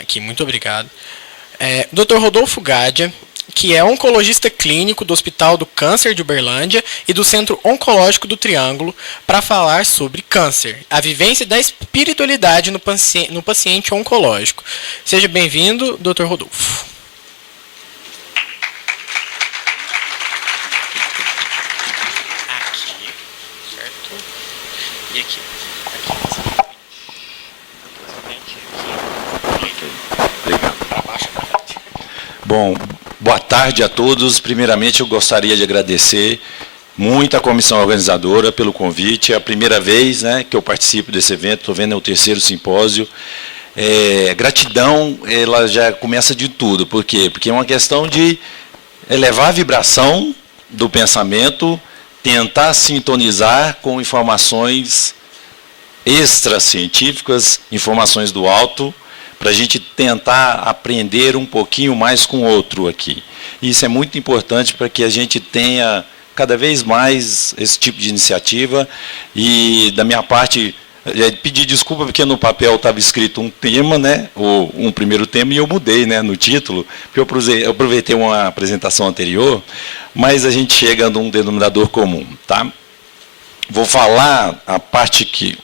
Aqui, muito obrigado. Dr. Rodolfo Gadia, que é oncologista clínico do Hospital do Câncer de Uberlândia e do Centro Oncológico do Triângulo, para falar sobre câncer, a vivência da espiritualidade no paciente oncológico. Seja bem-vindo, Dr. Rodolfo. Aqui, certo? E aqui. Bom, boa tarde a todos. Primeiramente, eu gostaria de agradecer muito a comissão organizadora pelo convite. É a primeira vez, né, que eu participo desse evento, estou vendo, é o 3º simpósio. Gratidão, ela já começa de tudo. Por quê? Porque é uma questão de elevar a vibração do pensamento, tentar sintonizar com informações extracientíficas, informações do alto, para a gente tentar aprender um pouquinho mais com o outro aqui. Isso é muito importante para que a gente tenha cada vez mais esse tipo de iniciativa. E, da minha parte, pedir desculpa porque no papel estava escrito um tema, né, ou um primeiro tema, e eu mudei, né, no título, porque eu aproveitei uma apresentação anterior, mas a gente chega num denominador comum. Tá? Vou falar a parte que...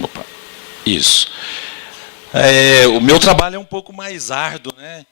Opa, isso. O meu trabalho é um pouco mais árduo, né?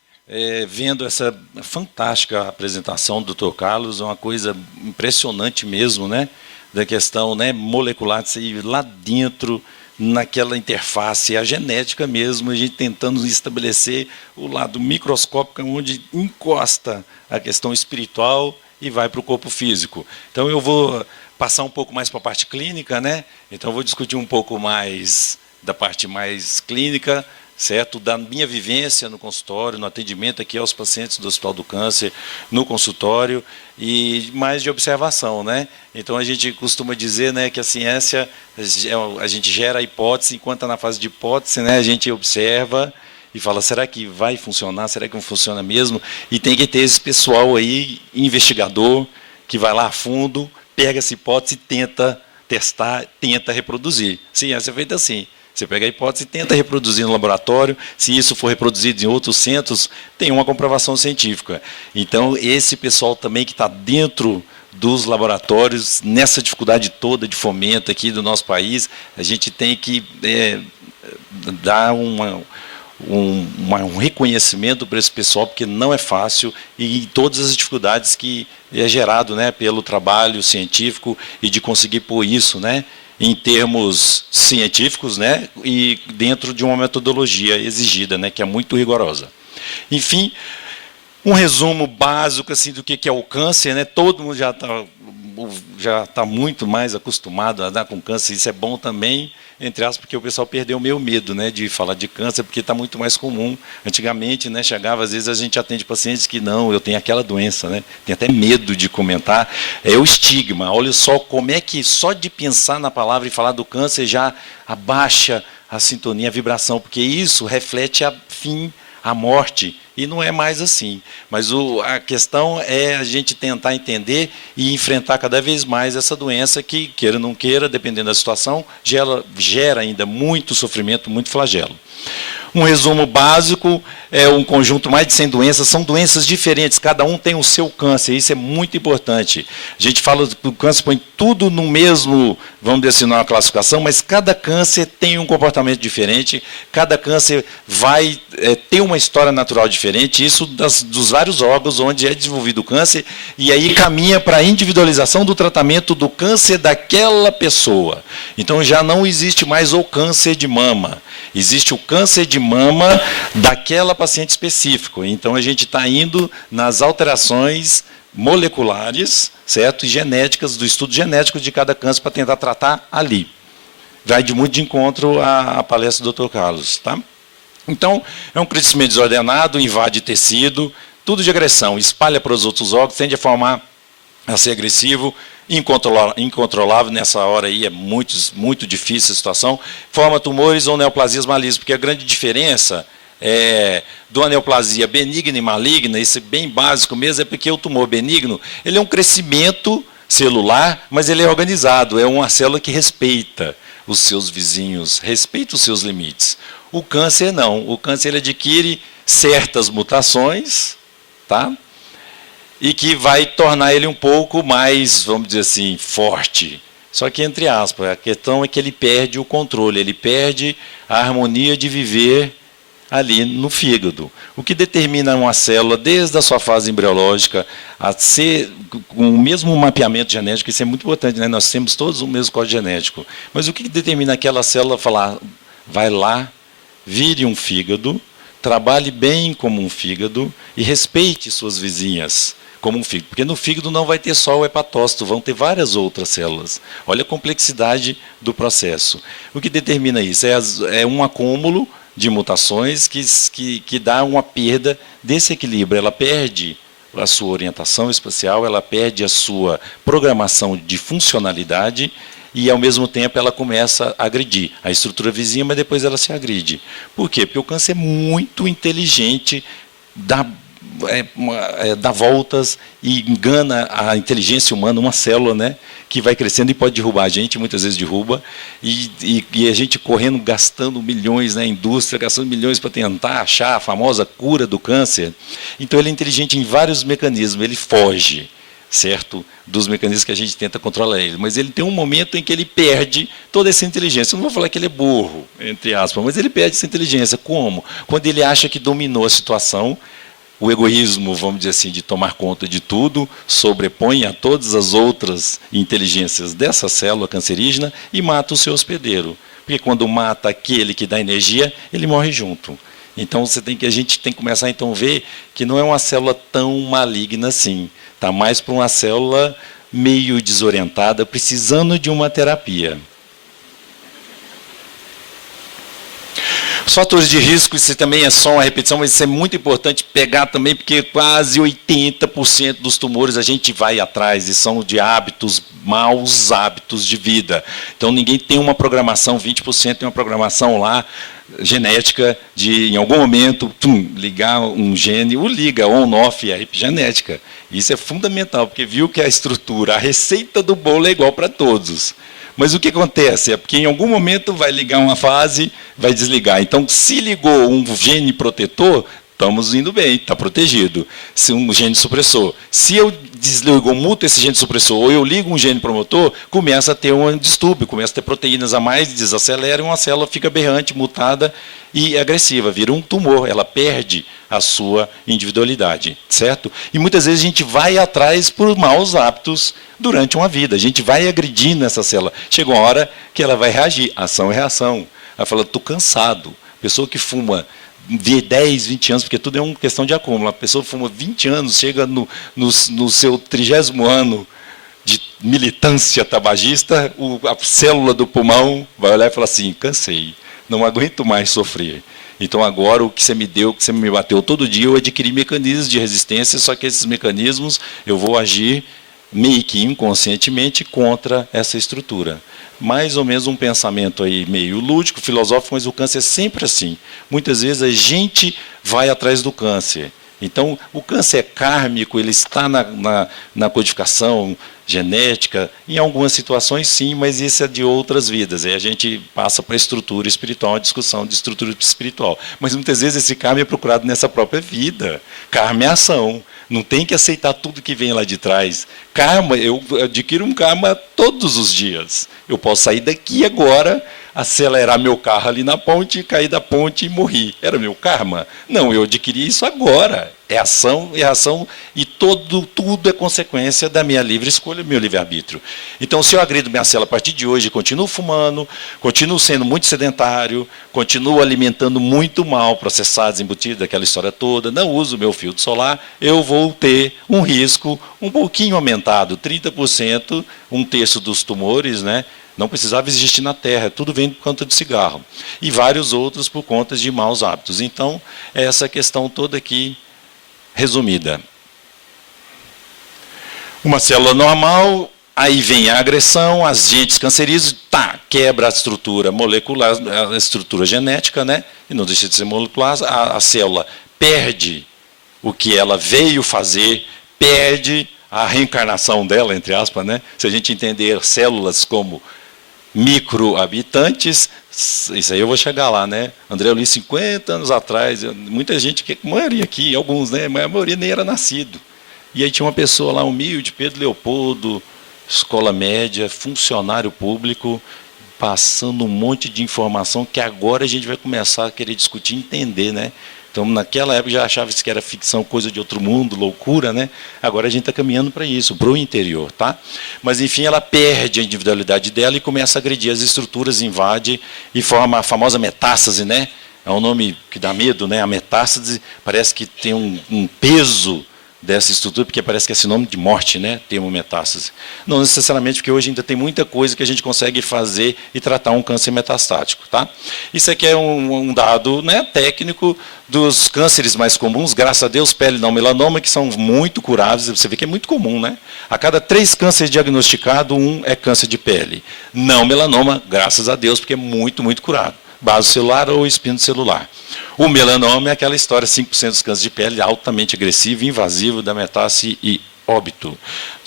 Vendo essa fantástica apresentação do Dr. Carlos, é uma coisa impressionante mesmo, né? Da questão, né, molecular, de ir lá dentro, naquela interface, a genética mesmo, a gente tentando estabelecer o lado microscópico, onde encosta a questão espiritual e vai para o corpo físico. Então, eu vou passar um pouco mais para a parte clínica, né? Então, eu vou discutir um pouco mais da parte mais clínica, certo? Da minha vivência no consultório, no atendimento aqui aos pacientes do Hospital do Câncer, no consultório, e mais de observação, né? Então, a gente costuma dizer, né, que a ciência, a gente gera a hipótese, enquanto está na fase de hipótese, né, a gente observa e fala, será que vai funcionar? Será que não funciona mesmo? E tem que ter esse pessoal aí, investigador, que vai lá a fundo, pega essa hipótese e tenta testar, tenta reproduzir. Ciência é feita assim. Você pega a hipótese e tenta reproduzir no laboratório. Se isso for reproduzido em outros centros, tem uma comprovação científica. Então, esse pessoal também que está dentro dos laboratórios, nessa dificuldade toda de fomento aqui do nosso país, a gente tem que dar um reconhecimento para esse pessoal, porque não é fácil, e todas as dificuldades que é gerado, né, pelo trabalho científico e de conseguir pôr isso, né, em termos científicos, né, e dentro de uma metodologia exigida, né, que é muito rigorosa. Enfim, um resumo básico assim, do que é o câncer, né? Todo mundo já está muito mais acostumado a lidar com câncer, isso é bom também, entre aspas, porque o pessoal perdeu o meu medo, né, de falar de câncer, porque está muito mais comum. Antigamente, né, chegava, às vezes a gente atende pacientes que não, eu tenho aquela doença, né, tem até medo de comentar, é o estigma. Olha só como é que só de pensar na palavra e falar do câncer já abaixa a sintonia, a vibração, porque isso reflete a morte, e não é mais assim. Mas a questão é a gente tentar entender e enfrentar cada vez mais essa doença que, queira ou não queira, dependendo da situação, gera ainda muito sofrimento, muito flagelo. Um resumo básico, é um conjunto mais de 100 doenças, são doenças diferentes, cada um tem o seu câncer, isso é muito importante. A gente fala que o câncer põe tudo no mesmo, vamos dizer assim, numa classificação, mas cada câncer tem um comportamento diferente, cada câncer vai ter uma história natural diferente, isso dos vários órgãos onde é desenvolvido o câncer, e aí caminha para a individualização do tratamento do câncer daquela pessoa. Então já não existe mais o câncer de mama, existe o câncer de mama daquela paciente específico. Então, a gente está indo nas alterações moleculares, certo? E genéticas, do estudo genético de cada câncer para tentar tratar ali. Vai muito de encontro à palestra do Dr. Carlos. Tá? Então, é um crescimento desordenado, invade tecido, tudo de agressão, espalha para os outros órgãos, tende a ser agressivo, incontrolável, nessa hora aí é muito difícil a situação, forma tumores ou neoplasias malignas, porque a grande diferença do neoplasia benigna e maligna, isso é bem básico mesmo, é porque o tumor benigno, ele é um crescimento celular, mas ele é organizado, é uma célula que respeita os seus vizinhos, respeita os seus limites. O câncer não. O câncer ele adquire certas mutações, tá? E que vai tornar ele um pouco mais, vamos dizer assim, forte. Só que, entre aspas, a questão é que ele perde o controle, ele perde a harmonia de viver ali no fígado. O que determina uma célula, desde a sua fase embriológica, a ser com o mesmo mapeamento genético, isso é muito importante, né? Nós temos todos o mesmo código genético. Mas o que determina aquela célula falar, vai lá, vire um fígado, trabalhe bem como um fígado e respeite suas vizinhas como um fígado. Porque no fígado não vai ter só o hepatócito, vão ter várias outras células. Olha a complexidade do processo. O que determina isso? É um acúmulo de mutações que dá uma perda desse equilíbrio. Ela perde a sua orientação espacial, ela perde a sua programação de funcionalidade e, ao mesmo tempo, ela começa a agredir a estrutura vizinha, mas depois ela se agride. Por quê? Porque o câncer é muito inteligente, dá voltas e engana a inteligência humana, uma célula, né, que vai crescendo e pode derrubar a gente, muitas vezes derruba, e a gente correndo, gastando milhões na indústria, gastando milhões para tentar achar a famosa cura do câncer. Então ele é inteligente em vários mecanismos, ele foge, certo, dos mecanismos que a gente tenta controlar ele, mas ele tem um momento em que ele perde toda essa inteligência. Eu não vou falar que ele é burro, entre aspas, mas ele perde essa inteligência. Como? Quando ele acha que dominou a situação, o egoísmo, vamos dizer assim, de tomar conta de tudo, sobrepõe a todas as outras inteligências dessa célula cancerígena e mata o seu hospedeiro. Porque quando mata aquele que dá energia, ele morre junto. Então a gente tem que começar então a ver que não é uma célula tão maligna assim. Está mais para uma célula meio desorientada, precisando de uma terapia. Os fatores de risco, isso também é só uma repetição, mas isso é muito importante pegar também, porque quase 80% dos tumores a gente vai atrás, e são de hábitos, maus hábitos de vida. Então ninguém tem uma programação, 20% tem uma programação lá, genética, de em algum momento, ligar um gene, ou liga on-off, a epigenética. Isso é fundamental, porque viu que a estrutura, a receita do bolo é igual para todos. Mas o que acontece? É porque em algum momento vai ligar uma fase, vai desligar. Então, se ligou um gene protetor, estamos indo bem, está protegido. Se um gene supressor. Se eu desligo, muto esse gene supressor, ou eu ligo um gene promotor, começa a ter um distúrbio, começa a ter proteínas a mais, desacelera e uma célula fica berrante, mutada e agressiva, vira um tumor, ela perde a sua individualidade, certo? E muitas vezes a gente vai atrás por maus hábitos durante uma vida, a gente vai agredindo essa célula. Chega uma hora que ela vai reagir, ação e reação. Ela fala, estou cansado. Pessoa que fuma de 10, 20 anos, porque tudo é uma questão de acúmulo. A pessoa fuma 20 anos, chega no seu 30º ano de militância tabagista, a célula do pulmão vai olhar e falar assim, cansei, não aguento mais sofrer. Então agora o que você me deu, o que você me bateu todo dia, eu adquiri mecanismos de resistência, só que esses mecanismos eu vou agir meio que inconscientemente contra essa estrutura. Mais ou menos um pensamento aí meio lúdico, filosófico, mas o câncer é sempre assim. Muitas vezes a gente vai atrás do câncer. Então, o câncer é kármico, ele está na codificação genética, em algumas situações sim, mas isso é de outras vidas. Aí a gente passa para a estrutura espiritual, a discussão de estrutura espiritual. Mas muitas vezes esse karma é procurado nessa própria vida. Karma é ação. Não tem que aceitar tudo que vem lá de trás. Karma, eu adquiro um karma todos os dias. Eu posso sair daqui agora, acelerar meu carro ali na ponte, cair da ponte e morrer. Era meu karma? Não, eu adquiri isso agora. É ação, e tudo é consequência da minha livre escolha, meu livre-arbítrio. Então, se eu agrido minha célula a partir de hoje, continuo fumando, continuo sendo muito sedentário, continuo alimentando muito mal, processados, embutidos, aquela história toda, não uso meu filtro solar, eu vou ter um risco um pouquinho aumentado, 30%, um terço dos tumores, né? Não precisava existir na Terra, tudo vem por conta do cigarro. E vários outros por conta de maus hábitos. Então, é essa questão toda aqui resumida. Uma célula normal, aí vem a agressão, agentes cancerígenos, quebra a estrutura molecular, a estrutura genética, né? E não deixa de ser molecular, a célula perde o que ela veio fazer, perde a reencarnação dela, entre aspas, né? Se a gente entender células como microhabitantes. Isso aí eu vou chegar lá, né? André, eu li 50 anos atrás, muita gente, a maioria aqui, alguns, né? Mas a maioria nem era nascido. E aí tinha uma pessoa lá humilde, Pedro Leopoldo, escola média, funcionário público, passando um monte de informação que agora a gente vai começar a querer discutir e entender, né? Então, naquela época já achava que era ficção, coisa de outro mundo, loucura, né? Agora a gente está caminhando para isso, para o interior, tá? Mas, enfim, ela perde a individualidade dela e começa a agredir as estruturas, invade e forma a famosa metástase, né? É um nome que dá medo, né? A metástase parece que tem um peso dessa estrutura, porque parece que é sinônimo de morte, né? Termo metástase. Não necessariamente, porque hoje ainda tem muita coisa que a gente consegue fazer e tratar um câncer metastático, tá? Isso aqui é um dado, né, técnico dos cânceres mais comuns, graças a Deus, pele não melanoma, que são muito curáveis, você vê que é muito comum, né? A cada 3 cânceres diagnosticados, 1 é câncer de pele. Não melanoma, graças a Deus, porque é muito, muito curado. Base celular ou espino celular. O melanoma é aquela história, 5% dos cânceres de pele, altamente agressivo, invasivo, da metástase e óbito.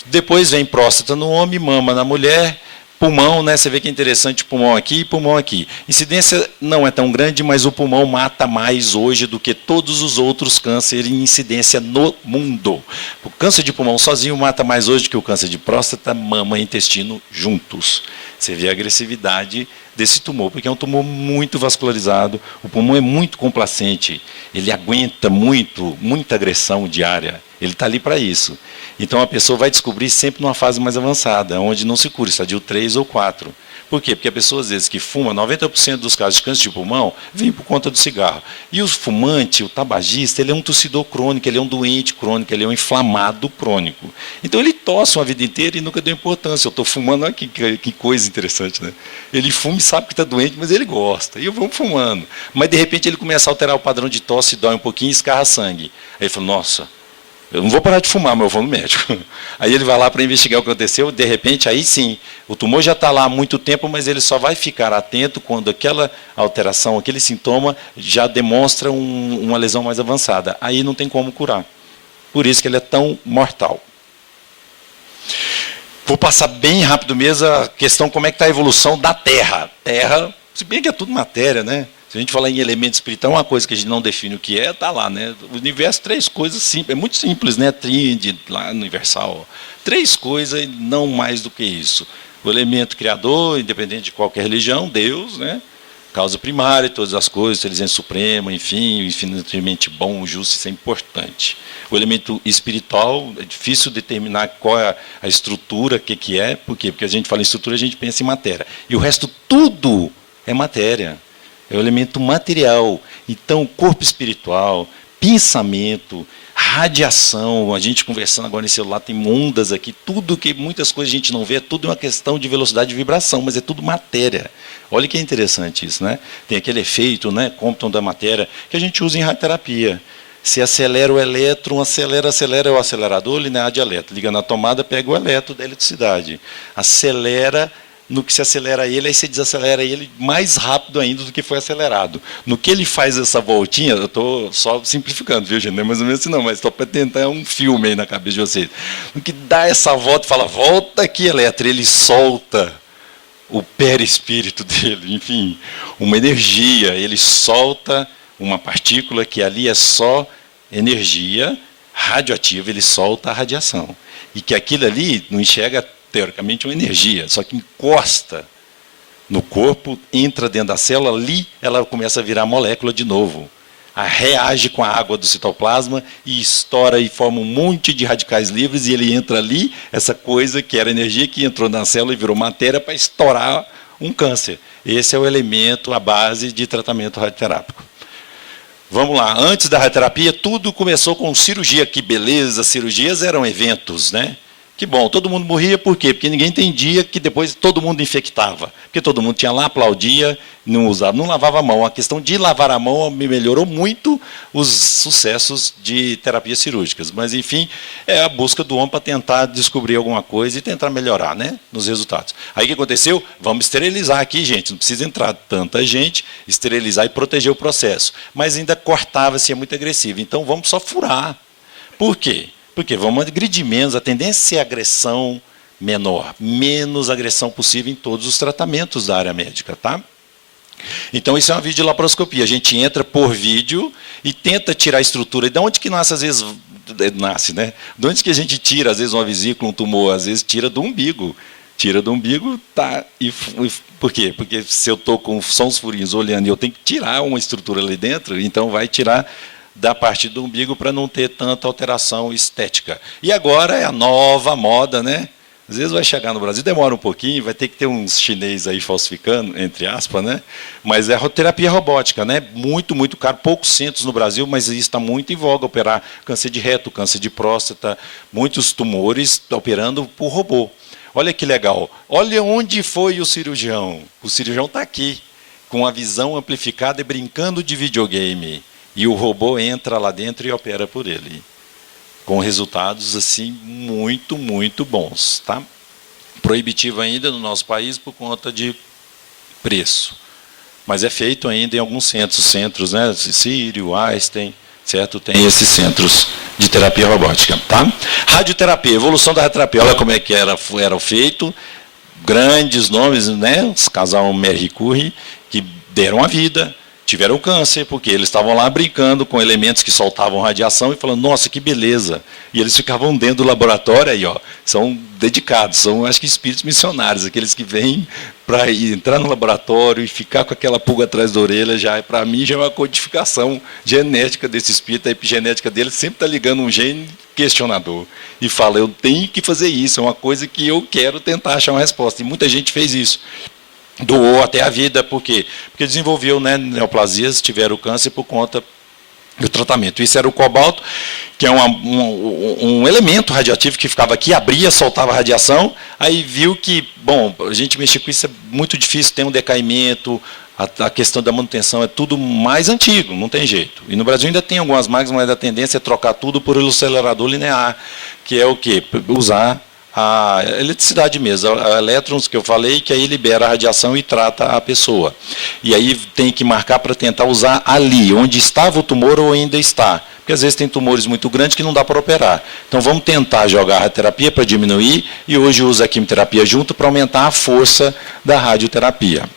Depois vem próstata no homem, mama na mulher, pulmão, né? Você vê que é interessante, pulmão aqui e pulmão aqui. Incidência não é tão grande, mas o pulmão mata mais hoje do que todos os outros cânceres em incidência no mundo. O câncer de pulmão sozinho mata mais hoje do que o câncer de próstata, mama e intestino juntos. Você vê a agressividade desse tumor, porque é um tumor muito vascularizado, o pulmão é muito complacente, ele aguenta muita agressão diária, ele está ali para isso. Então a pessoa vai descobrir sempre numa fase mais avançada, onde não se cura, estadio 3 ou 4. Por quê? Porque a pessoa, às vezes, que fuma, 90% dos casos de câncer de pulmão vem por conta do cigarro. E o fumante, o tabagista, ele é um tossidor crônico, ele é um doente crônico, ele é um inflamado crônico. Então ele tosse uma vida inteira e nunca deu importância. Eu estou fumando, olha que coisa interessante, né? Ele fuma e sabe que está doente, mas ele gosta. E eu vou fumando. Mas, de repente, ele começa a alterar o padrão de tosse, dói um pouquinho e escarra sangue. Aí ele fala, nossa, eu não vou parar de fumar, mas eu vou no médico. Aí ele vai lá para investigar o que aconteceu, de repente, aí sim, o tumor já está lá há muito tempo, mas ele só vai ficar atento quando aquela alteração, aquele sintoma, já demonstra uma lesão mais avançada. Aí não tem como curar. Por isso que ele é tão mortal. Vou passar bem rápido mesmo a questão como é que está a evolução da Terra. Terra, se bem que é tudo matéria, né? Se a gente falar em elemento espiritual, uma coisa que a gente não define o que é, está lá, né? O universo, 3 coisas simples, é muito simples, né? Tríade, lá no Universal. 3 coisas e não mais do que isso. O elemento criador, independente de qualquer religião, Deus, né? Causa primária, todas as coisas, inteligência suprema, enfim, infinitamente bom, justo, isso é importante. O elemento espiritual, é difícil determinar qual é a estrutura, o que é, por quê? Porque a gente fala em estrutura, a gente pensa em matéria. E o resto, tudo é matéria. É o elemento material. Então, corpo espiritual, pensamento, radiação, a gente conversando agora em celular, tem ondas aqui, tudo que muitas coisas a gente não vê, é tudo uma questão de velocidade de vibração, mas é tudo matéria. Olha que interessante isso, né? Tem aquele efeito, né, Compton da matéria, que a gente usa em radioterapia. Se acelera o elétron, acelera o acelerador linear de elétron. Liga na tomada, pega o elétron da eletricidade. Acelera. No que se acelera ele, aí você desacelera ele mais rápido ainda do que foi acelerado. No que ele faz essa voltinha, eu estou só simplificando, viu, gente? Não é mais ou menos assim, não, mas estou para tentar um filme aí na cabeça de vocês. No que dá essa volta, fala, volta aqui, elétron, ele solta o perispírito dele, enfim, uma energia, ele solta uma partícula que ali é só energia radioativa, ele solta a radiação. E que aquilo ali não enxerga teoricamente uma energia, só que encosta no corpo, entra dentro da célula, ali ela começa a virar molécula de novo. Reage com a água do citoplasma e estoura e forma um monte de radicais livres e ele entra ali, essa coisa que era energia que entrou na célula e virou matéria para estourar um câncer. Esse é o elemento, a base de tratamento radioterápico. Vamos lá, antes da radioterapia, tudo começou com cirurgia, que beleza, cirurgias eram eventos, né? Que bom, todo mundo morria, por quê? Porque ninguém entendia que depois todo mundo infectava. Porque todo mundo tinha lá, aplaudia, não usava, não lavava a mão. A questão de lavar a mão melhorou muito os sucessos de terapias cirúrgicas. Mas, enfim, é a busca do homem para tentar descobrir alguma coisa e tentar melhorar, né, nos resultados. Aí o que aconteceu? Vamos esterilizar aqui, gente. Não precisa entrar tanta gente, esterilizar e proteger o processo. Mas ainda cortava-se, é muito agressivo. Então, vamos só furar. Por quê? Porque vamos agredir menos, a tendência é agressão, menor, menos agressão possível em todos os tratamentos da área médica, tá? Então, isso é uma videolaparoscopia. A gente entra por vídeo e tenta tirar a estrutura. E de onde que nasce, às vezes, nasce, né? De onde que a gente tira, às vezes, uma vesícula, um tumor? Às vezes, tira do umbigo. Tira do umbigo, tá. Por quê? Porque se eu estou com só uns furinhos olhando e eu tenho que tirar uma estrutura ali dentro, então vai tirar da parte do umbigo para não ter tanta alteração estética. E agora é a nova moda, né? Às vezes vai chegar no Brasil, demora um pouquinho, vai ter que ter uns chineses aí falsificando, entre aspas, né? Mas é a terapia robótica, né? Muito, muito caro, poucos centros no Brasil, mas isso está muito em voga, operar câncer de reto, câncer de próstata, muitos tumores operando por robô. Olha que legal, olha onde foi o cirurgião. O cirurgião está aqui, com a visão amplificada e brincando de videogame. E o robô entra lá dentro e opera por ele. Com resultados assim muito, muito bons. Tá? Proibitivo ainda no nosso país por conta de preço. Mas é feito ainda em alguns centros, né? Sírio, Einstein, certo? Tem esses centros de terapia robótica. Tá? Radioterapia, evolução da radioterapia. Olha como é que era feito. Grandes nomes, né? Os casal Merri Curie, que deram a vida. Tiveram câncer, porque eles estavam lá brincando com elementos que soltavam radiação e falando, nossa, que beleza. E eles ficavam dentro do laboratório, aí, ó, são dedicados, são, acho que, espíritos missionários, aqueles que vêm para entrar no laboratório e ficar com aquela pulga atrás da orelha, para mim, já é uma codificação genética desse espírito, a epigenética dele sempre está ligando um gene questionador. E fala, eu tenho que fazer isso, é uma coisa que eu quero tentar achar uma resposta. E muita gente fez isso. Doou até a vida, por quê? Porque desenvolveu, né, neoplasias, tiveram câncer por conta do tratamento. Isso era o cobalto, que é um elemento radioativo que ficava aqui, abria, soltava radiação, aí viu que, bom, a gente mexer com isso é muito difícil, tem um decaimento, a questão da manutenção é tudo mais antigo, não tem jeito. E no Brasil ainda tem algumas máquinas, mas a tendência é trocar tudo por acelerador linear, que é o quê? Usar a eletricidade mesmo, a elétrons que eu falei, que aí libera a radiação e trata a pessoa. E aí tem que marcar para tentar usar ali, onde estava o tumor ou ainda está. Porque às vezes tem tumores muito grandes que não dá para operar. Então vamos tentar jogar a radioterapia para diminuir, e hoje usa a quimioterapia junto para aumentar a força da radioterapia.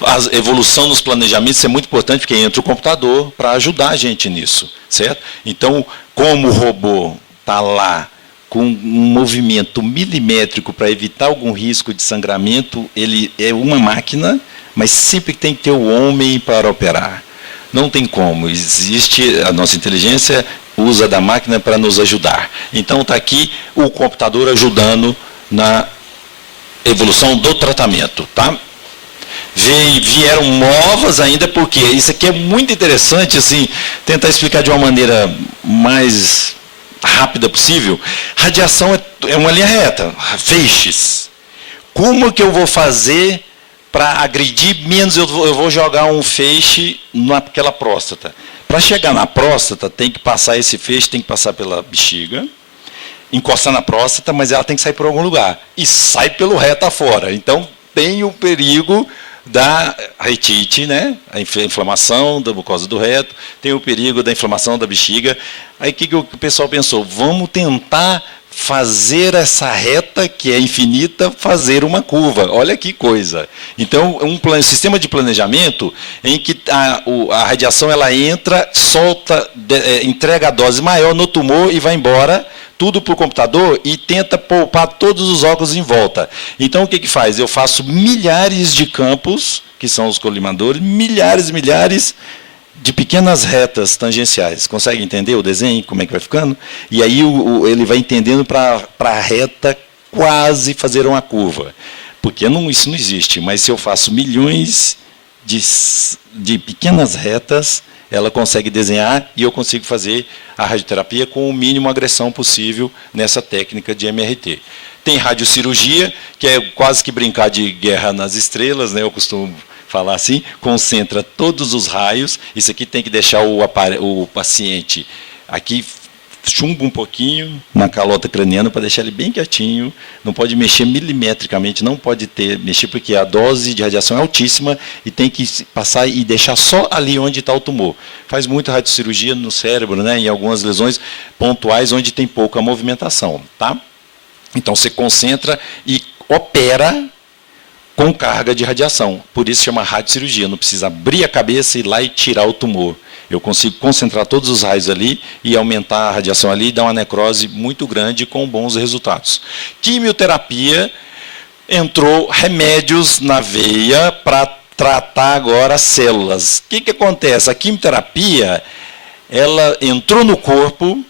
A evolução nos planejamentos é muito importante, porque entra o computador para ajudar a gente nisso, certo? Então, como o robô está lá, com um movimento milimétrico para evitar algum risco de sangramento, ele é uma máquina, mas sempre tem que ter o homem para operar. Não tem como, existe, a nossa inteligência usa da máquina para nos ajudar. Então está aqui o computador ajudando na evolução do tratamento. Tá? Vieram novas ainda, porque isso aqui é muito interessante, assim, tentar explicar de uma maneira mais rápida possível. Radiação é uma linha reta, feixes. Como que eu vou fazer para agredir menos? Eu vou jogar um feixe naquela próstata. Para chegar na próstata, tem que passar esse feixe, tem que passar pela bexiga, encostar na próstata, mas ela tem que sair por algum lugar. E sai pelo reto afora. Então, tem o perigo da retite, né? A inflamação da mucosa do reto, tem o perigo da inflamação da bexiga. Aí o que o pessoal pensou? Vamos tentar fazer essa reta, que é infinita, fazer uma curva. Olha que coisa. Então, um sistema de planejamento em que a radiação ela entra, solta, entrega a dose maior no tumor e vai embora, tudo para o computador, e tenta poupar todos os órgãos em volta. Então, o que faz? Eu faço milhares de campos, que são os colimadores, milhares e milhares de pequenas retas tangenciais. Consegue entender o desenho, como é que vai ficando? E aí ele vai entendendo para a reta quase fazer uma curva. Porque isso não existe, mas se eu faço milhões de pequenas retas, ela consegue desenhar e eu consigo fazer a radioterapia com o mínimo agressão possível nessa técnica de MRT. Tem radiocirurgia, que é quase que brincar de guerra nas estrelas, né? Eu costumo falar assim, concentra todos os raios. Isso aqui tem que deixar o paciente aqui, chumba um pouquinho na calota craniana para deixar ele bem quietinho, não pode mexer milimetricamente, não pode mexer porque a dose de radiação é altíssima e tem que passar e deixar só ali onde está o tumor. Faz muita radiocirurgia no cérebro, né, em algumas lesões pontuais onde tem pouca movimentação. Tá? Então, você concentra e opera com carga de radiação. Por isso chama radiocirurgia. Não precisa abrir a cabeça e ir lá e tirar o tumor. Eu consigo concentrar todos os raios ali e aumentar a radiação ali e dar uma necrose muito grande com bons resultados. Quimioterapia, entrou remédios na veia para tratar agora as células. O que acontece? A quimioterapia, ela entrou no corpo,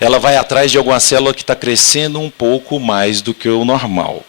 ela vai atrás de alguma célula que está crescendo um pouco mais do que o normal.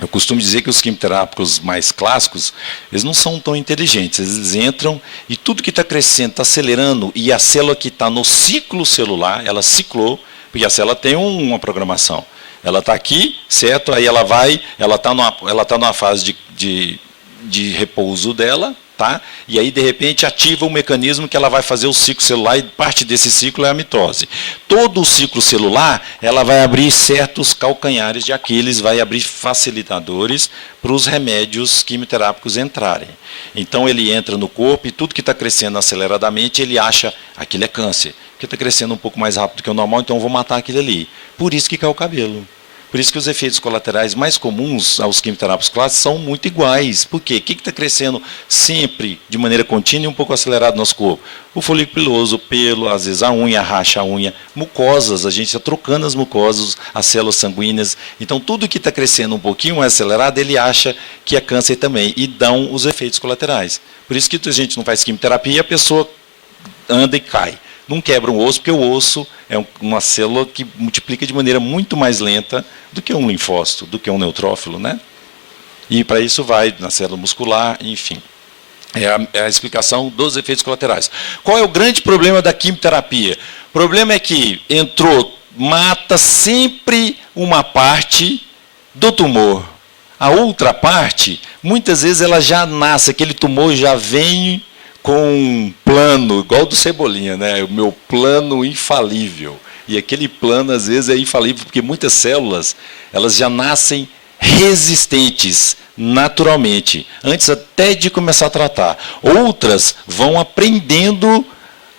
Eu costumo dizer que os quimioterápicos mais clássicos, eles não são tão inteligentes, eles entram e tudo que está crescendo, está acelerando, e a célula que está no ciclo celular, ela ciclou, porque a célula tem uma programação. Ela está aqui, certo? Aí ela vai, ela está numa fase de repouso dela, tá? E aí, de repente, ativa um mecanismo que ela vai fazer o ciclo celular, e parte desse ciclo é a mitose. Todo o ciclo celular, ela vai abrir certos calcanhares de Aquiles, vai abrir facilitadores para os remédios quimioterápicos entrarem. Então, ele entra no corpo e tudo que está crescendo aceleradamente, ele acha, aquilo é câncer, porque está crescendo um pouco mais rápido que o normal, então eu vou matar aquilo ali. Por isso que cai o cabelo. Por isso que os efeitos colaterais mais comuns aos quimioterápicos clássicos são muito iguais. Por quê? O que está crescendo sempre de maneira contínua e um pouco acelerado no nosso corpo? O folículo piloso, o pelo, às vezes a unha, racha a unha, mucosas, a gente está trocando as mucosas, as células sanguíneas. Então, tudo que está crescendo um pouquinho mais acelerado, ele acha que é câncer também, e dão os efeitos colaterais. Por isso que a gente não faz quimioterapia e a pessoa anda e cai. Não quebra um osso, porque o osso é uma célula que multiplica de maneira muito mais lenta do que um linfócito, do que um neutrófilo, né? E para isso vai na célula muscular, enfim. É a explicação dos efeitos colaterais. Qual é o grande problema da quimioterapia? O problema é que mata sempre uma parte do tumor. A outra parte, muitas vezes ela já nasce, aquele tumor já vem com um plano, igual do Cebolinha, né? O meu plano infalível. E aquele plano, às vezes, é infalível, porque muitas células, elas já nascem resistentes, naturalmente, antes até de começar a tratar. Outras vão aprendendo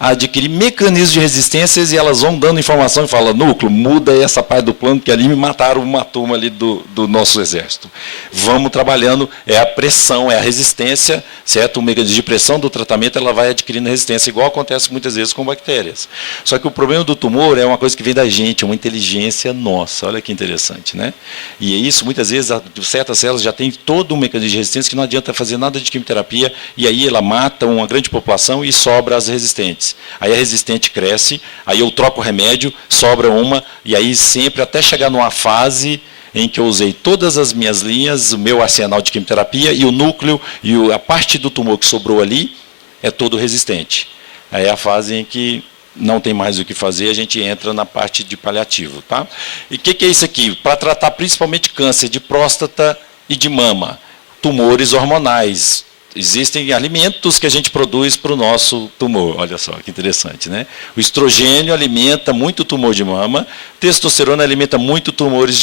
a adquirir mecanismos de resistências e elas vão dando informação e falam, núcleo, muda essa parte do plano, que ali me mataram uma turma ali do nosso exército. Vamos trabalhando, é a pressão, é a resistência, certo? O mecanismo de pressão do tratamento, ela vai adquirindo resistência, igual acontece muitas vezes com bactérias. Só que o problema do tumor é uma coisa que vem da gente, é uma inteligência nossa, olha que interessante, né? E é isso, muitas vezes, certas células já têm todo um mecanismo de resistência que não adianta fazer nada de quimioterapia, e aí ela mata uma grande população e sobra as resistentes. Aí a resistente cresce, aí eu troco o remédio, sobra uma, e aí sempre até chegar numa fase em que eu usei todas as minhas linhas, o meu arsenal de quimioterapia, e o núcleo, e a parte do tumor que sobrou ali, é todo resistente. Aí é a fase em que não tem mais o que fazer, a gente entra na parte de paliativo. Tá? E o que é isso aqui? Para tratar principalmente câncer de próstata e de mama, tumores hormonais. Existem alimentos que a gente produz para o nosso tumor. Olha só, que interessante, né? O estrogênio alimenta muito o tumor de mama, testosterona alimenta muito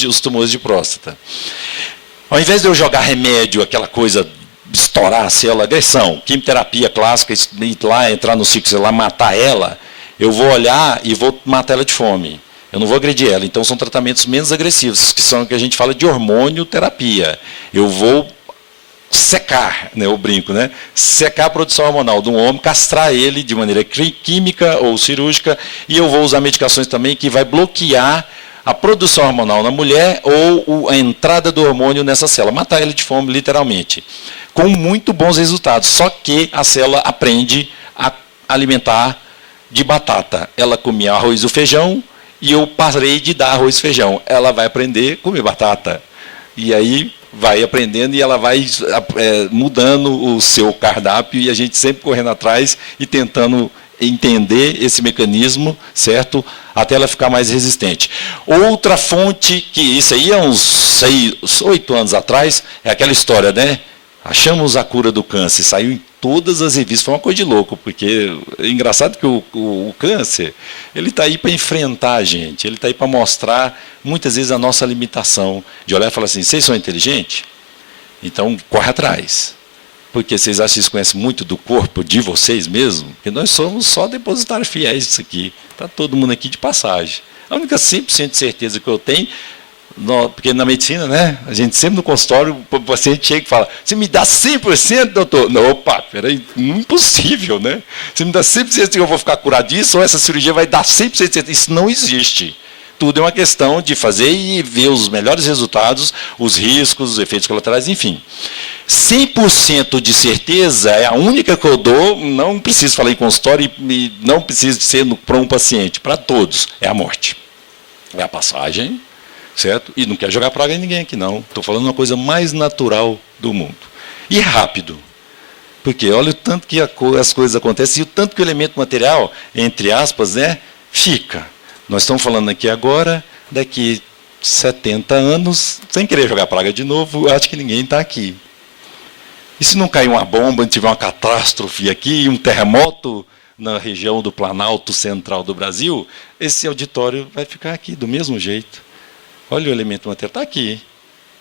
os tumores de próstata. Ao invés de eu jogar remédio, aquela coisa, estourar a célula, agressão, quimioterapia clássica, ir lá, entrar no ciclo celular, matar ela, eu vou olhar e vou matar ela de fome. Eu não vou agredir ela. Então, são tratamentos menos agressivos, que são o que a gente fala de hormonioterapia. Eu vou secar, né, eu brinco, né? Secar a produção hormonal de um homem, castrar ele de maneira química ou cirúrgica, e eu vou usar medicações também que vai bloquear a produção hormonal na mulher ou a entrada do hormônio nessa célula, matar ele de fome, literalmente, com muito bons resultados. Só que a célula aprende a alimentar de batata. Ela comia arroz e feijão, e eu parei de dar arroz e feijão. Ela vai aprender a comer batata. E aí vai aprendendo e ela vai mudando o seu cardápio e a gente sempre correndo atrás e tentando entender esse mecanismo, certo? Até ela ficar mais resistente. Outra fonte, que isso aí é uns 8 anos atrás, é aquela história, né? Achamos a cura do câncer, saiu em todas as revistas, foi uma coisa de louco, porque é engraçado que o câncer, ele está aí para enfrentar a gente, ele está aí para mostrar, muitas vezes, a nossa limitação, de olhar e falar assim, vocês são inteligentes? Então, corre atrás, porque vocês acham que vocês conhecem muito do corpo de vocês mesmo? Porque nós somos só depositários fiéis disso aqui, está todo mundo aqui de passagem. A única 100% de certeza que eu tenho porque na medicina, né, a gente sempre no consultório, o paciente chega e fala, você me dá 100%, doutor? Não, opa, peraí, impossível, né? Você me dá 100% que eu vou ficar curado disso, ou essa cirurgia vai dar 100%? Isso não existe. Tudo é uma questão de fazer e ver os melhores resultados, os riscos, os efeitos colaterais, enfim. 100% de certeza é a única que eu dou, não preciso falar em consultório e não precisa ser para um paciente, para todos, é a morte. É a passagem, certo? E não quero jogar praga em ninguém aqui, não. Estou falando uma coisa mais natural do mundo. E rápido. Porque olha o tanto que as coisas acontecem e o tanto que o elemento material, entre aspas, né, fica. Nós estamos falando aqui agora, daqui 70 anos, sem querer jogar praga de novo, acho que ninguém está aqui. E se não cair uma bomba, tiver uma catástrofe aqui, um terremoto na região do Planalto Central do Brasil, esse auditório vai ficar aqui do mesmo jeito. Olha o elemento material, está aqui.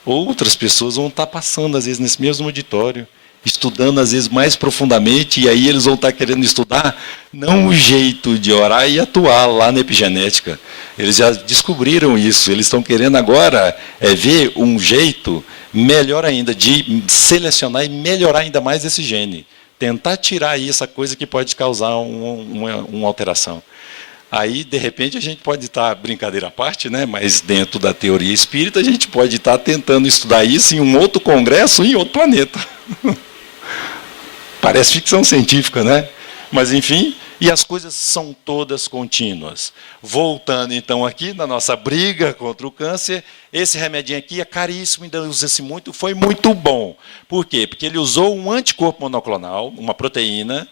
Outras pessoas vão estar passando, às vezes, nesse mesmo auditório, estudando, às vezes, mais profundamente, e aí eles vão estar querendo estudar, não o jeito de orar e atuar lá na epigenética. Eles já descobriram isso, eles estão querendo agora ver um jeito melhor ainda de selecionar e melhorar ainda mais esse gene. Tentar tirar aí essa coisa que pode causar uma alteração. Aí, de repente, a gente pode estar, brincadeira à parte, né? Mas dentro da teoria espírita, a gente pode estar tentando estudar isso em um outro congresso, em outro planeta. Parece ficção científica, né? Mas, enfim, e as coisas são todas contínuas. Voltando, então, aqui na nossa briga contra o câncer, esse remedinho aqui é caríssimo, ainda usa-se muito, foi muito bom. Por quê? Porque ele usou um anticorpo monoclonal, uma proteína,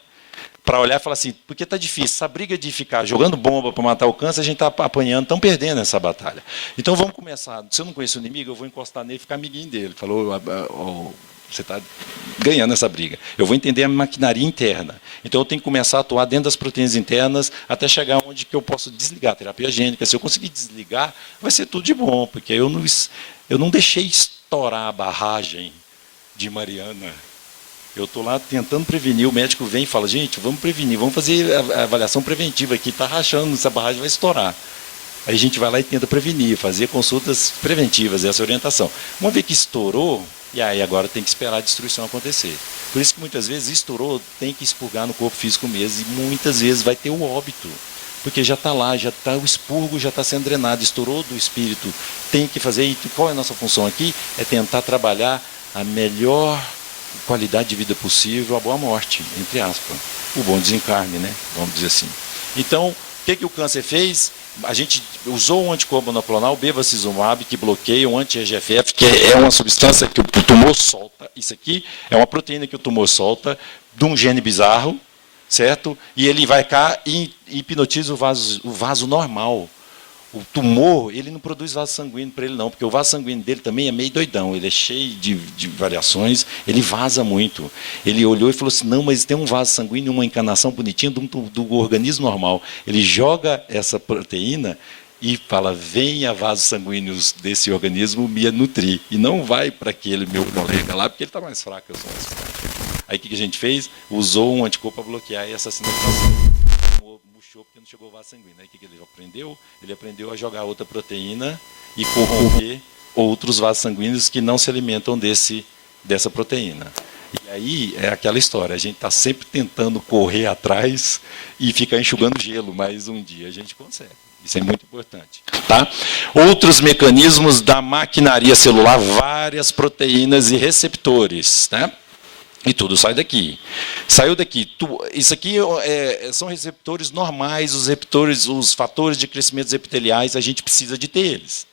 para olhar e falar assim, porque está difícil, essa briga de ficar jogando bomba para matar o câncer, a gente está apanhando, estamos perdendo essa batalha. Então, vamos começar. Se eu não conheço o inimigo, eu vou encostar nele e ficar amiguinho dele. Ele falou, você está ganhando essa briga. Eu vou entender a maquinaria interna. Então, eu tenho que começar a atuar dentro das proteínas internas até chegar onde que eu posso desligar a terapia gênica. Se eu conseguir desligar, vai ser tudo de bom, porque eu não deixei estourar a barragem de Mariana. Eu estou lá tentando prevenir, o médico vem e fala, gente, vamos prevenir, vamos fazer a avaliação preventiva aqui, está rachando, essa barragem vai estourar. Aí a gente vai lá e tenta prevenir, fazer consultas preventivas, essa orientação. Uma vez que estourou, e aí agora tem que esperar a destruição acontecer. Por isso que muitas vezes estourou, tem que expurgar no corpo físico mesmo, e muitas vezes vai ter o óbito. Porque já está lá, o expurgo já está sendo drenado, estourou do espírito, tem que fazer, e qual é a nossa função aqui? É tentar trabalhar a melhor qualidade de vida possível, a boa morte, entre aspas. O bom desencarne, né? Vamos dizer assim. Então, o que o câncer fez? A gente usou um anticorpo monoclonal, bevacizumab, que bloqueia um anti-EGFF, que é uma substância que o tumor solta. Isso aqui é uma proteína que o tumor solta de um gene bizarro, certo? E ele vai cá e hipnotiza o vaso normal. O tumor, ele não produz vaso sanguíneo para ele não, porque o vaso sanguíneo dele também é meio doidão, ele é cheio de variações, ele vaza muito. Ele olhou e falou assim, não, mas tem um vaso sanguíneo, uma encanação bonitinha do organismo normal. Ele joga essa proteína e fala, venha vasos sanguíneos desse organismo me nutrir. E não vai para aquele meu colega lá, porque ele está mais fraco, eu sou mais fraco. Aí o que a gente fez? Usou um anticorpo para bloquear essa sinalização. Porque não chegou o vaso sanguíneo. Aí o que ele aprendeu? Ele aprendeu a jogar outra proteína e corromper outros vasos sanguíneos que não se alimentam dessa proteína. E aí é aquela história, a gente está sempre tentando correr atrás e ficar enxugando gelo, mas um dia a gente consegue. Isso é muito importante. Tá? Outros mecanismos da maquinaria celular, várias proteínas e receptores, né? E tudo sai daqui. Saiu daqui. Isso aqui são receptores normais, os fatores de crescimento epiteliais, a gente precisa de ter eles.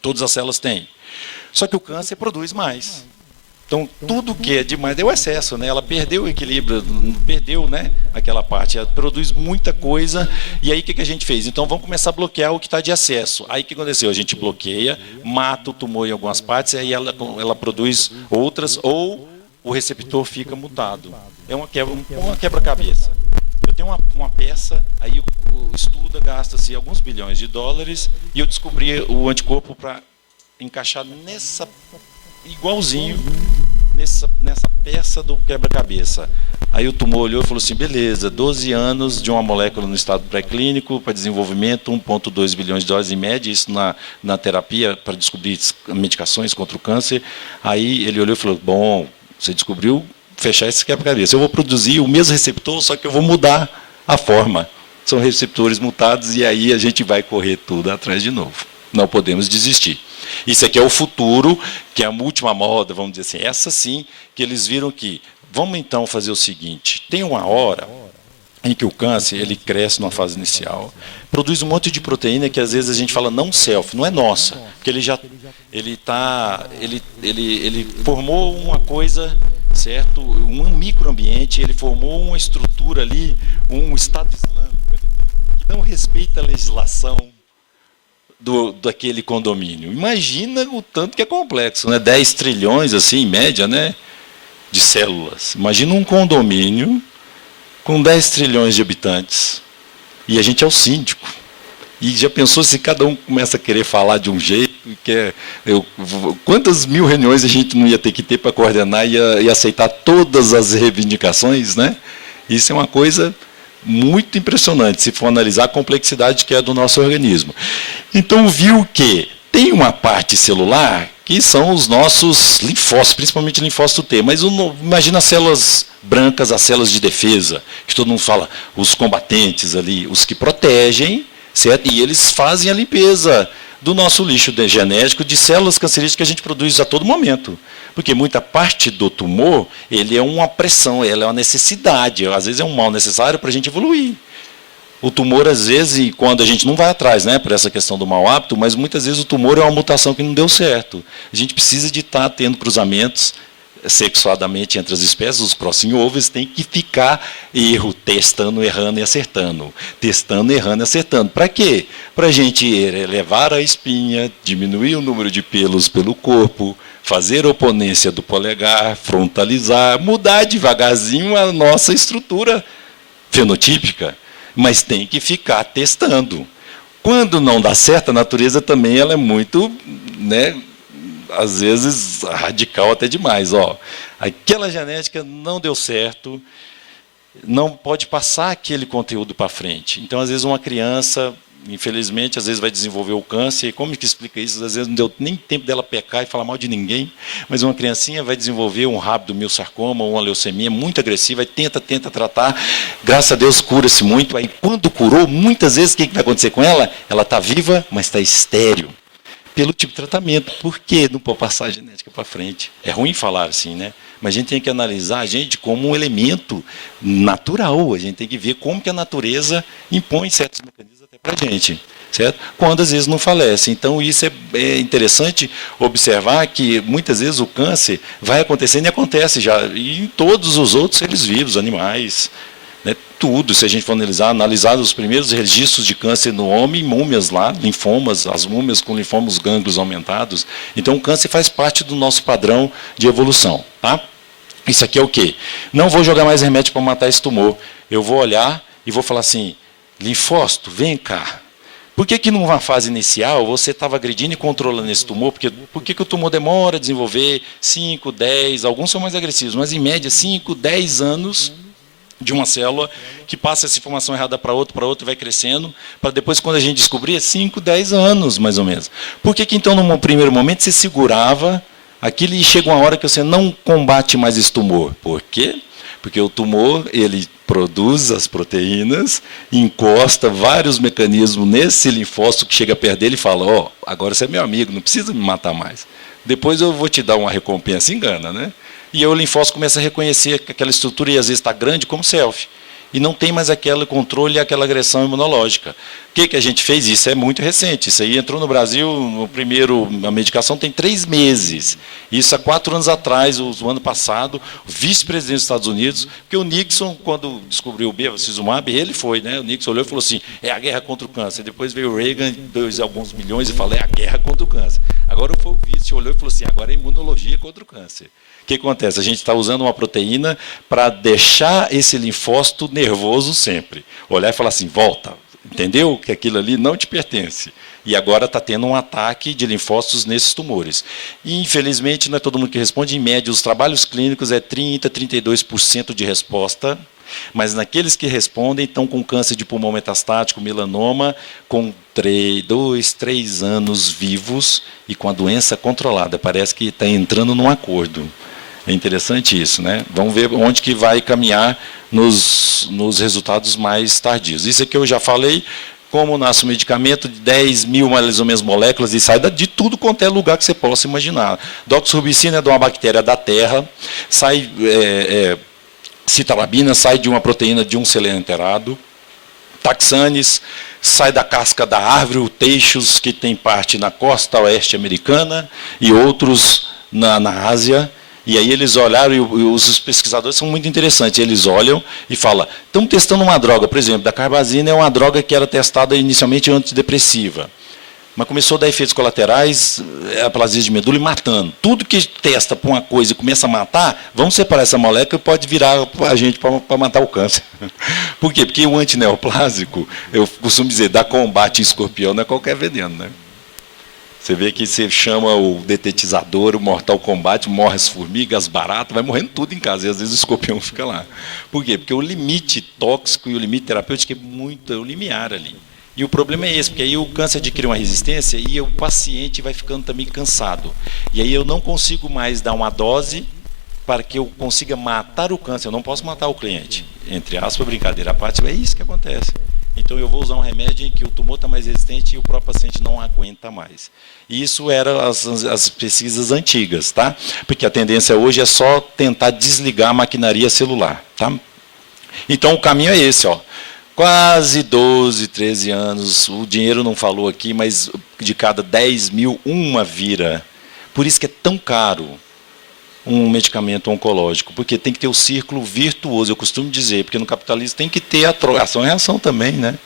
Todas as células têm. Só que o câncer produz mais. Então, tudo que é demais é o excesso, né? Ela perdeu o equilíbrio, perdeu, né, aquela parte. Ela produz muita coisa. E aí, o que a gente fez? Então, vamos começar a bloquear o que está de excesso. Aí, o que aconteceu? A gente bloqueia, mata o tumor em algumas partes, e aí ela produz outras, ou o receptor fica mutado. É uma quebra-cabeça. Eu tenho uma peça, aí o estuda, gasta-se alguns bilhões de dólares, e eu descobri o anticorpo para encaixar nessa, igualzinho, nessa peça do quebra-cabeça. Aí o tumor olhou e falou assim, beleza, 12 anos de uma molécula no estado pré-clínico para desenvolvimento, 1,2 bilhões de dólares em média, isso na terapia para descobrir medicações contra o câncer. Aí ele olhou e falou, bom, você descobriu fechar esse quebra-cabeça. Eu vou produzir o mesmo receptor, só que eu vou mudar a forma. São receptores mutados e aí a gente vai correr tudo atrás de novo. Não podemos desistir. Isso aqui é o futuro, que é a última moda, vamos dizer assim. Essa sim, que eles viram que, vamos então fazer o seguinte, tem uma hora em que o câncer ele cresce numa fase inicial, produz um monte de proteína que às vezes a gente fala não self, não é nossa, porque ele formou uma coisa, certo, um microambiente, ele formou uma estrutura ali, um Estado Islâmico que não respeita a legislação daquele condomínio. Imagina o tanto que é complexo, né? 10 trilhões, assim, em média, né? De células. Imagina um condomínio com 10 trilhões de habitantes. E a gente é o síndico. E já pensou se cada um começa a querer falar de um jeito? Quantas mil reuniões a gente não ia ter que ter para coordenar e aceitar todas as reivindicações, né? Isso é uma coisa muito impressionante, se for analisar a complexidade que é do nosso organismo. Então, viu que tem uma parte celular que são os nossos linfócitos, principalmente linfócito T, mas imagina as células brancas, as células de defesa, que todo mundo fala, os combatentes ali, os que protegem, certo? E eles fazem a limpeza do nosso lixo genético de células cancerígenas que a gente produz a todo momento. Porque muita parte do tumor, ele é uma pressão, ele é uma necessidade, às vezes é um mal necessário para a gente evoluir. O tumor, às vezes, quando a gente não vai atrás, né, por essa questão do mau hábito, mas muitas vezes o tumor é uma mutação que não deu certo. A gente precisa de estar tendo cruzamentos sexuadamente entre as espécies, os crossover tem que ficar testando, errando e acertando. Testando, errando e acertando. Para quê? Para a gente elevar a espinha, diminuir o número de pelos pelo corpo, fazer oponência do polegar, frontalizar, mudar devagarzinho a nossa estrutura fenotípica. Mas tem que ficar testando. Quando não dá certo, a natureza também ela é muito, né, às vezes radical até demais. Ó, aquela genética não deu certo, não pode passar aquele conteúdo para frente. Então, às vezes, uma criança, infelizmente, às vezes vai desenvolver o câncer, e como que explica isso? Às vezes não deu nem tempo dela pecar e falar mal de ninguém, mas uma criancinha vai desenvolver um rabdomiossarcoma ou uma leucemia muito agressiva, e tenta tratar, graças a Deus cura-se muito, aí quando curou, muitas vezes o que vai acontecer com ela? Ela está viva, mas está estéril. Pelo tipo de tratamento. Por que não pode passar a genética para frente? É ruim falar assim, né? Mas a gente tem que analisar a gente como um elemento natural. A gente tem que ver como que a natureza impõe certos mecanismos até para a gente, certo? Quando às vezes não falece. Então isso é interessante observar que muitas vezes o câncer vai acontecendo e acontece já e em todos os outros seres vivos, animais, né, tudo, se a gente for analisar os primeiros registros de câncer no homem, múmias lá, linfomas, as múmias com linfomas gânglios aumentados. Então, o câncer faz parte do nosso padrão de evolução. Tá? Isso aqui é o quê? Não vou jogar mais remédio para matar esse tumor. Eu vou olhar e vou falar assim, linfócito, vem cá. Por que numa fase inicial você estava agredindo e controlando esse tumor? Por que o tumor demora a desenvolver 5, 10, alguns são mais agressivos, mas em média 5, 10 anos de uma célula que passa essa informação errada para outra, vai crescendo, para depois, quando a gente descobrir, 5, 10 anos, mais ou menos. Por que então, num primeiro momento, você segurava aquilo e chega uma hora que você não combate mais esse tumor? Por quê? Porque o tumor, ele produz as proteínas, encosta vários mecanismos nesse linfócito que chega perto dele e fala, ó, agora você é meu amigo, não precisa me matar mais. Depois eu vou te dar uma recompensa, engana, né? E aí o linfócito começa a reconhecer que aquela estrutura, e às vezes está grande, como selfie. E não tem mais aquele controle e aquela agressão imunológica. O que a gente fez? Isso é muito recente. Isso aí entrou no Brasil, a medicação tem 3 meses. Isso há 4 anos atrás, o ano passado, o vice-presidente dos Estados Unidos, porque o Nixon, quando descobriu o bevacizumab, ele foi, né? O Nixon olhou e falou assim, é a guerra contra o câncer. Depois veio o Reagan, deu alguns milhões e falou, é a guerra contra o câncer. Agora foi o vice, olhou e falou assim, agora é imunologia contra o câncer. O que acontece? A gente está usando uma proteína para deixar esse linfócito nervoso sempre. Olhar e falar assim, volta, entendeu? Que aquilo ali não te pertence. E agora está tendo um ataque de linfócitos nesses tumores. E, infelizmente, não é todo mundo que responde. Em média, os trabalhos clínicos é 30%, 32% de resposta. Mas naqueles que respondem, estão com câncer de pulmão metastático, melanoma, com 2, 3 anos vivos e com a doença controlada. Parece que está entrando num acordo. É interessante isso, né? Vamos ver onde que vai caminhar nos resultados mais tardios. Isso aqui eu já falei. Como nasce um medicamento de 10 mil mais ou menos moléculas e sai de tudo quanto é lugar que você possa imaginar. Doxorubicina é de uma bactéria da terra, sai citalabina sai de uma proteína de um seleno enterado, taxanes sai da casca da árvore, o teixos, que tem parte na costa oeste americana e outros na Ásia. E aí eles olharam, e os pesquisadores são muito interessantes, eles olham e falam, estamos testando uma droga, por exemplo, da carbazina é uma droga que era testada inicialmente antidepressiva, mas começou a dar efeitos colaterais, aplasia de medula e matando. Tudo que testa para uma coisa e começa a matar, vamos separar essa molécula e pode virar a gente para matar o câncer. Por quê? Porque o antineoplásico, eu costumo dizer, dá combate em escorpião, não é qualquer veneno, né? Você vê que você chama o detetizador, o Mortal Kombat, morre as formigas, as baratas, vai morrendo tudo em casa, e às vezes o escorpião fica lá. Por quê? Porque o limite tóxico e o limite terapêutico é o limiar ali. E o problema é esse, porque aí o câncer adquire uma resistência e o paciente vai ficando também cansado. E aí eu não consigo mais dar uma dose para que eu consiga matar o câncer, eu não posso matar o cliente. Entre aspas, brincadeira à parte, é isso que acontece. Então eu vou usar um remédio em que o tumor está mais resistente e o próprio paciente não aguenta mais. Isso eram as pesquisas antigas, tá? Porque a tendência hoje é só tentar desligar a maquinaria celular, tá? Então o caminho é esse, ó. Quase 12, 13 anos, o dinheiro não falou aqui, mas de cada 10 mil, uma vira. Por isso que é tão caro um medicamento oncológico, porque tem que ter o círculo virtuoso, eu costumo dizer, porque no capitalismo tem que ter a ação e reação também, né?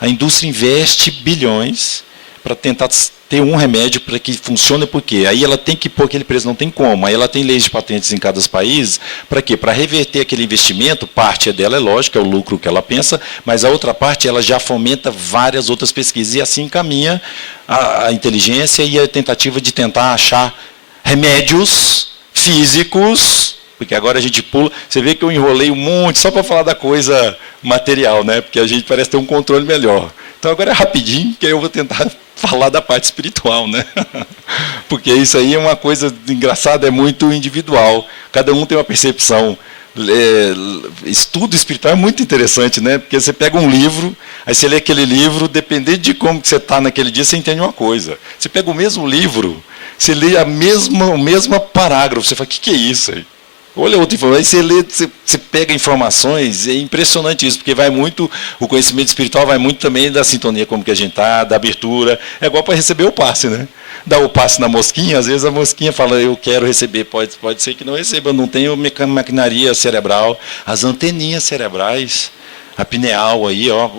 A indústria investe bilhões para tentar ter um remédio para que funcione, por quê? Aí ela tem que pôr aquele preço, não tem como, aí ela tem leis de patentes em cada país, para quê? Para reverter aquele investimento, parte dela é lógico, é o lucro que ela pensa, mas a outra parte ela já fomenta várias outras pesquisas, e assim caminha a inteligência e a tentativa de tentar achar remédios físicos, porque agora a gente pula, você vê que eu enrolei um monte só para falar da coisa material, né? Porque a gente parece ter um controle melhor. Então agora é rapidinho, que aí eu vou tentar falar da parte espiritual, né? Porque isso aí é uma coisa engraçada, é muito individual. Cada um tem uma percepção. Estudo espiritual é muito interessante, né? Porque você pega um livro, aí você lê aquele livro, dependendo de como que você está naquele dia, você entende uma coisa. Você pega o mesmo livro, você lê o mesmo parágrafo, você fala, o que é isso aí? Olha outra informação, aí você lê, você pega informações, é impressionante isso, porque vai muito, o conhecimento espiritual vai muito também da sintonia, como que a gente está, da abertura, é igual para receber o passe, né? Dá o passe na mosquinha, às vezes a mosquinha fala, eu quero receber, pode ser que não receba, eu não tenho maquinaria cerebral, as anteninhas cerebrais, a pineal aí, ó,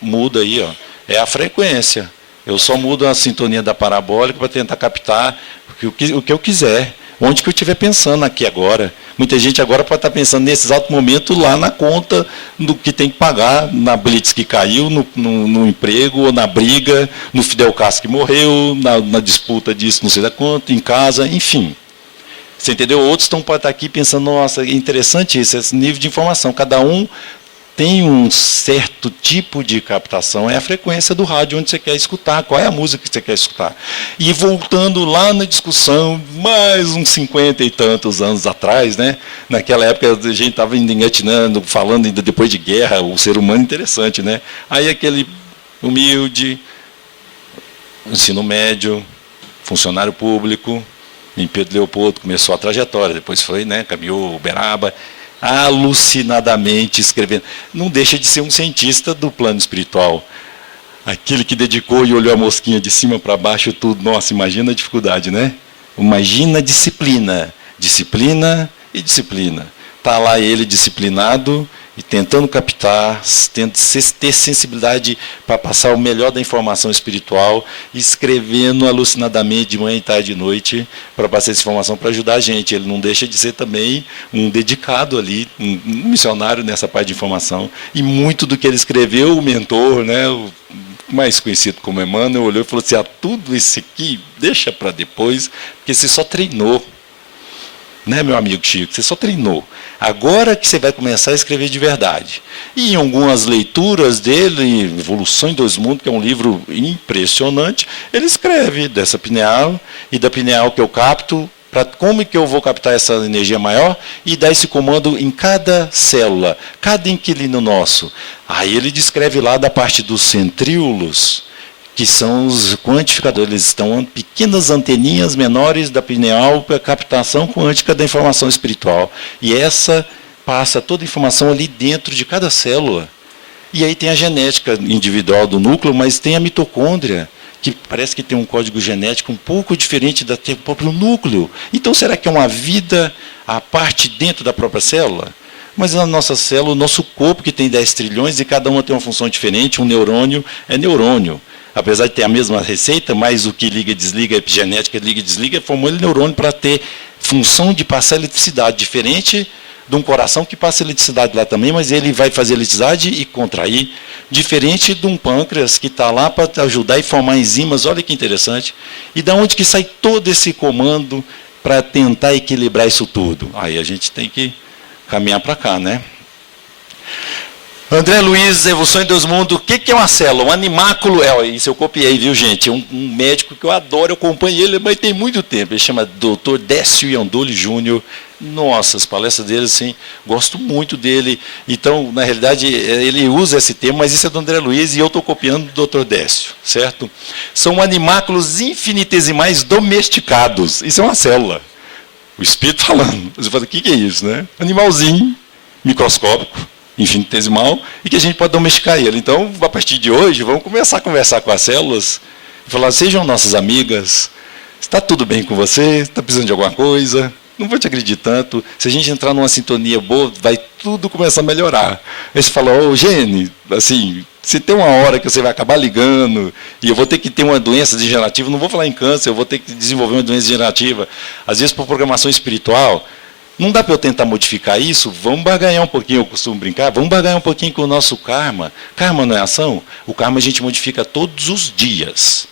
muda aí, ó, é a frequência. Eu só mudo a sintonia da parabólica para tentar captar o que eu quiser, onde que eu estiver pensando aqui agora. Muita gente agora pode estar pensando nesse exato momento lá na conta do que tem que pagar, na blitz que caiu, no emprego, ou na briga, no Fidel Castro que morreu, na disputa disso, não sei da quanto, em casa, enfim. Você entendeu? Outros podem estar aqui pensando, nossa, é interessante isso, esse nível de informação. Cada um tem um certo tipo de captação, é a frequência do rádio onde você quer escutar, qual é a música que você quer escutar. E voltando lá na discussão, mais uns 50 e tantos anos atrás, né? Naquela época a gente estava engatinando, falando ainda depois de guerra, o ser humano interessante, né? Aí aquele humilde, ensino médio, funcionário público, em Pedro Leopoldo começou a trajetória, depois foi, né? Caminhou Uberaba, alucinadamente escrevendo. Não deixa de ser um cientista do plano espiritual. Aquele que dedicou e olhou a mosquinha de cima para baixo, tudo. Nossa, imagina a dificuldade, né? Imagina a disciplina. Disciplina e disciplina. Está lá ele disciplinado e tentando captar, ter sensibilidade para passar o melhor da informação espiritual, escrevendo alucinadamente de manhã e tarde e de noite para passar essa informação para ajudar a gente. Ele não deixa de ser também um dedicado ali, um missionário nessa parte de informação. E muito do que ele escreveu, o mentor, né, o mais conhecido como Emmanuel, olhou e falou assim, tudo isso aqui deixa para depois, porque você só treinou. Né, meu amigo Chico? Você só treinou. Agora que você vai começar a escrever de verdade. E em algumas leituras dele, Evolução em Dois Mundos, que é um livro impressionante, ele escreve dessa pineal, e da pineal que eu capto, para como que eu vou captar essa energia maior, e dar esse comando em cada célula, cada inquilino nosso. Aí ele descreve lá da parte dos centríolos, que são os quantificadores, eles estão pequenas anteninhas menores da pineal para captação quântica da informação espiritual. E essa passa toda a informação ali dentro de cada célula. E aí tem a genética individual do núcleo, mas tem a mitocôndria, que parece que tem um código genético um pouco diferente do próprio núcleo. Então, será que é uma vida à parte dentro da própria célula? Mas na nossa célula, o nosso corpo, que tem 10 trilhões, e cada uma tem uma função diferente, um neurônio é neurônio. Apesar de ter a mesma receita, mas o que liga e desliga, a epigenética liga e desliga, formou ele neurônio para ter função de passar eletricidade, diferente de um coração que passa eletricidade lá também, mas ele vai fazer eletricidade e contrair, diferente de um pâncreas que está lá para ajudar e formar enzimas, olha que interessante. E da onde que sai todo esse comando para tentar equilibrar isso tudo? Aí a gente tem que caminhar para cá, né? André Luiz, Evolução em Dois Mundos, o que é uma célula? Um animáculo, isso eu copiei, viu gente? É um médico que eu adoro, eu acompanho ele, mas tem muito tempo, ele chama Dr. Décio Iandoli Júnior. Nossa, as palestras dele, assim, gosto muito dele. Então, na realidade, ele usa esse termo, mas isso é do André Luiz e eu estou copiando do Dr. Décio, certo? São animáculos infinitesimais domesticados, isso é uma célula. O espírito falando, você fala, o que é isso, né? Animalzinho, microscópico, infinitesimal, e que a gente pode domesticar ele. Então, a partir de hoje, vamos começar a conversar com as células, e falar, sejam nossas amigas, está tudo bem com você, está precisando de alguma coisa, não vou te agredir tanto, se a gente entrar numa sintonia boa, vai tudo começar a melhorar. Aí você fala, Gene, assim, se tem uma hora que você vai acabar ligando, e eu vou ter que ter uma doença degenerativa, não vou falar em câncer, eu vou ter que desenvolver uma doença degenerativa, às vezes por programação espiritual, não dá para eu tentar modificar isso? Vamos barganhar um pouquinho, eu costumo brincar, vamos barganhar um pouquinho com o nosso karma. Karma não é ação? O karma a gente modifica todos os dias.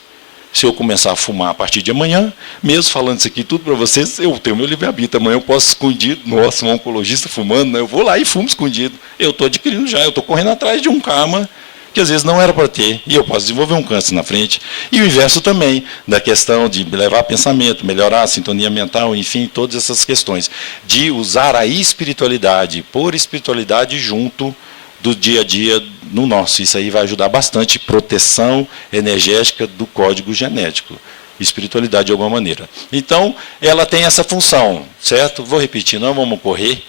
Se eu começar a fumar a partir de amanhã, mesmo falando isso aqui tudo para vocês, eu tenho meu livre-arbítrio. Amanhã eu posso escondido, nossa, um oncologista fumando, né? Eu vou lá e fumo escondido. Eu estou adquirindo já, eu estou correndo atrás de um karma que às vezes não era para ter, e eu posso desenvolver um câncer na frente. E o inverso também, da questão de levar pensamento, melhorar a sintonia mental, enfim, todas essas questões. De usar a espiritualidade, pôr espiritualidade junto do dia a dia no nosso. Isso aí vai ajudar bastante, proteção energética do código genético. Espiritualidade de alguma maneira. Então, ela tem essa função, certo? Vou repetir, não vamos correr.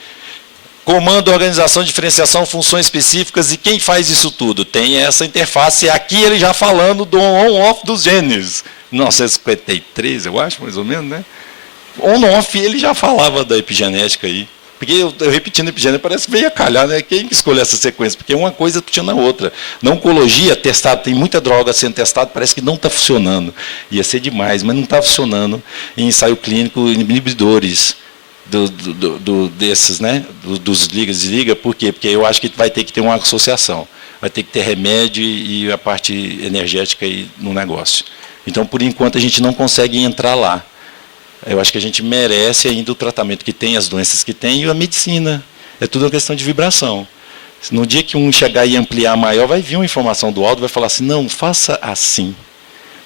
Comando, organização, diferenciação, funções específicas, e quem faz isso tudo? Tem essa interface, aqui ele já falando do on-off dos genes. 1953, eu acho, mais ou menos, né? On-off, ele já falava da epigenética aí. Porque eu repetindo a epigenética, parece que veio a calhar, né? Quem escolheu essa sequência? Porque uma coisa puxa na outra. Na oncologia, testado, tem muita droga sendo testada, parece que não está funcionando. Ia ser demais, mas não está funcionando em ensaio clínico, inibidores desses, né? Dos liga e desliga. Por quê? Porque eu acho que vai ter que ter uma associação. Vai ter que ter remédio e a parte energética aí no negócio. Então, por enquanto, a gente não consegue entrar lá. Eu acho que a gente merece ainda o tratamento que tem, as doenças que tem, e a medicina. É tudo uma questão de vibração. No dia que um chegar e ampliar maior, vai vir uma informação do alto, vai falar assim, não, faça assim.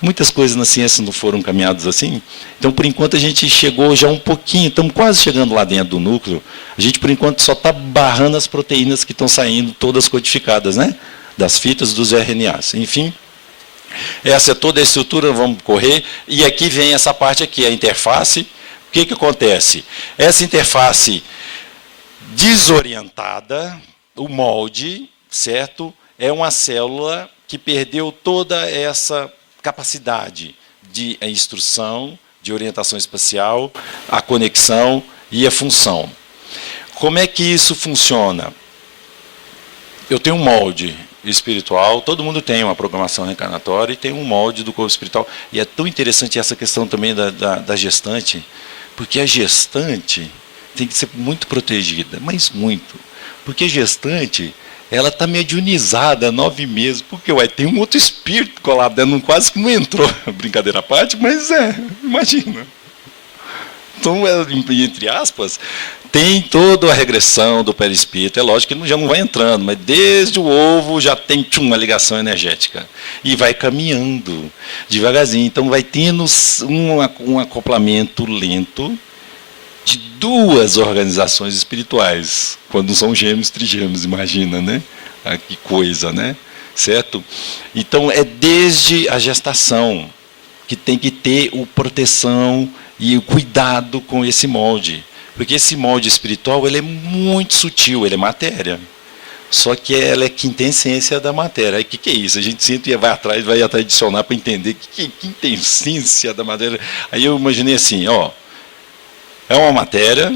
Muitas coisas na ciência não foram caminhadas assim. Então, por enquanto, a gente chegou já um pouquinho, estamos quase chegando lá dentro do núcleo. A gente, por enquanto, só está barrando as proteínas que estão saindo, todas codificadas, né? Das fitas dos RNAs. Enfim, essa é toda a estrutura, vamos correr. E aqui vem essa parte aqui, a interface. O que acontece? Essa interface desorientada, o molde, certo? É uma célula que perdeu toda essa capacidade de instrução, de orientação espacial, a conexão e a função. Como é que isso funciona? eu tenho um molde espiritual, todo mundo tem uma programação reencarnatória e tem um molde do corpo espiritual. E é tão interessante essa questão também da gestante, porque a gestante tem que ser muito protegida, mas muito. Porque a gestante, ela está mediunizada há 9 meses, porque tem um outro espírito colado dentro, quase que não entrou, brincadeira à parte, mas imagina. Então, entre aspas, tem toda a regressão do perispírito. É lógico que ele já não vai entrando, mas desde o ovo já tem uma ligação energética. E vai caminhando devagarzinho. Então vai tendo um acoplamento lento de 2 organizações espirituais. Quando são gêmeos, trigêmeos, imagina, né? Ah, que coisa, né? Certo? Então é desde a gestação que tem que ter a proteção e o cuidado com esse molde. Porque esse molde espiritual ele é muito sutil, ele é matéria. Só que ela é quintessência da matéria. Aí o que é isso? A gente sempre vai atrás adicionar para entender que quintessência da matéria. Aí eu imaginei assim, é uma matéria,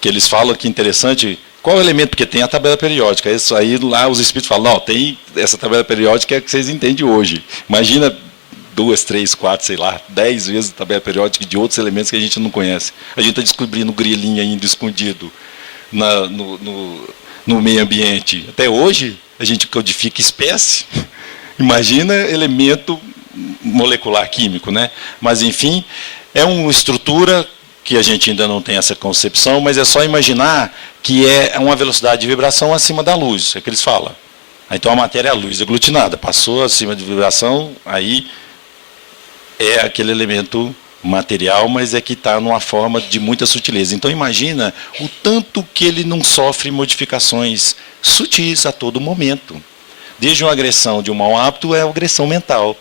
que eles falam que interessante, qual é o elemento? Porque tem a tabela periódica. Isso aí lá os espíritos falam, não, tem essa tabela periódica que vocês entendem hoje. Imagina 2, 3, 4, sei lá, 10 vezes a tabela periódica de outros elementos que a gente não conhece. A gente está descobrindo grilinho ainda escondido no meio ambiente. Até hoje, a gente codifica espécie. Imagina elemento molecular químico, né? Mas, enfim, é uma estrutura que a gente ainda não tem essa concepção, mas é só imaginar que é uma velocidade de vibração acima da luz, é o que eles falam. Então, a matéria é a luz aglutinada, passou acima de vibração, aí é aquele elemento material, mas é que está numa forma de muita sutileza. Então imagina o tanto que ele não sofre modificações sutis a todo momento. Desde uma agressão de um mau hábito é uma agressão mental.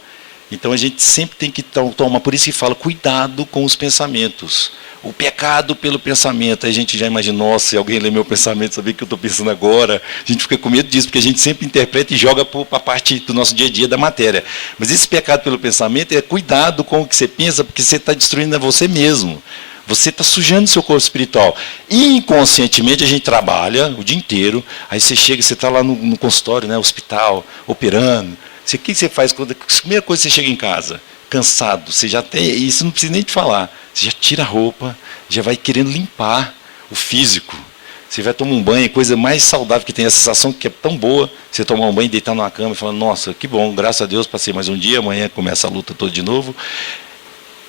Então a gente sempre tem que tomar, por isso que fala, cuidado com os pensamentos. O pecado pelo pensamento, a gente já imagina, nossa, se alguém lê meu pensamento, saber o que eu estou pensando agora, a gente fica com medo disso, porque a gente sempre interpreta e joga para a parte do nosso dia a dia da matéria. Mas esse pecado pelo pensamento é cuidado com o que você pensa, porque você está destruindo a você mesmo. Você está sujando seu corpo espiritual. Inconscientemente a gente trabalha o dia inteiro, aí você chega, você está lá no consultório, né, hospital, operando. O que você faz? A primeira coisa que você chega em casa, cansado, você já tem, isso não precisa nem te falar. Você já tira a roupa, já vai querendo limpar o físico. Você vai tomar um banho, coisa mais saudável que tem, a sensação que é tão boa, você tomar um banho, deitar numa cama e falar, nossa, que bom, graças a Deus, passei mais um dia, amanhã começa a luta toda de novo.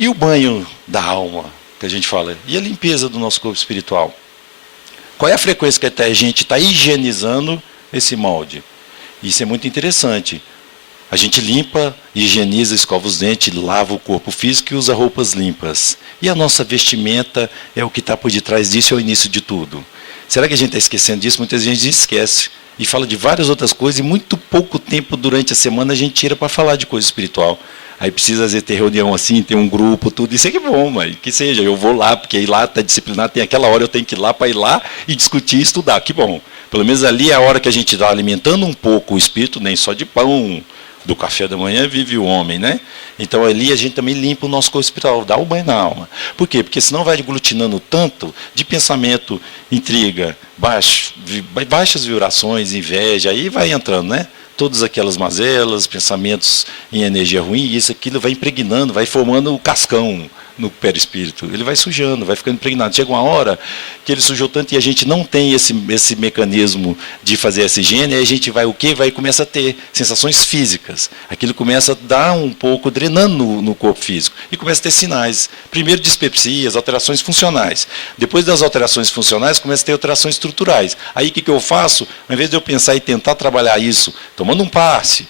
E o banho da alma, que a gente fala, e a limpeza do nosso corpo espiritual? Qual é a frequência que a gente está higienizando esse molde? Isso é muito interessante. A gente limpa, higieniza, escova os dentes, lava o corpo físico e usa roupas limpas. E a nossa vestimenta é o que está por detrás disso, é o início de tudo. Será que a gente está esquecendo disso? Muitas vezes a gente esquece. E fala de várias outras coisas, e muito pouco tempo durante a semana a gente tira para falar de coisa espiritual. Aí precisa, às vezes, ter reunião assim, ter um grupo, tudo. Isso é que é bom, mas que seja. Eu vou lá, porque aí lá está disciplinado, tem aquela hora eu tenho que ir lá para ir lá e discutir e estudar. Que bom. Pelo menos ali é a hora que a gente está alimentando um pouco o espírito, nem só de pão. Do café da manhã vive o homem, né? Então ali a gente também limpa o nosso corpo espiritual, dá o banho na alma. Por quê? Porque senão vai aglutinando tanto de pensamento, intriga, baixas vibrações, inveja, aí vai entrando, né? Todas aquelas mazelas, pensamentos em energia ruim, isso, aquilo vai impregnando, vai formando o cascão no perispírito. Ele vai sujando, vai ficando impregnado. Chega uma hora que ele sujou tanto e a gente não tem esse mecanismo de fazer essa higiene, aí a gente vai o quê? Começa a ter sensações físicas. Aquilo começa a dar um pouco, drenando no corpo físico. E começa a ter sinais. Primeiro dispepsias, alterações funcionais. Depois das alterações funcionais, começa a ter alterações estruturais. Aí o que eu faço? Ao invés de eu pensar e tentar trabalhar isso, tomando um passe,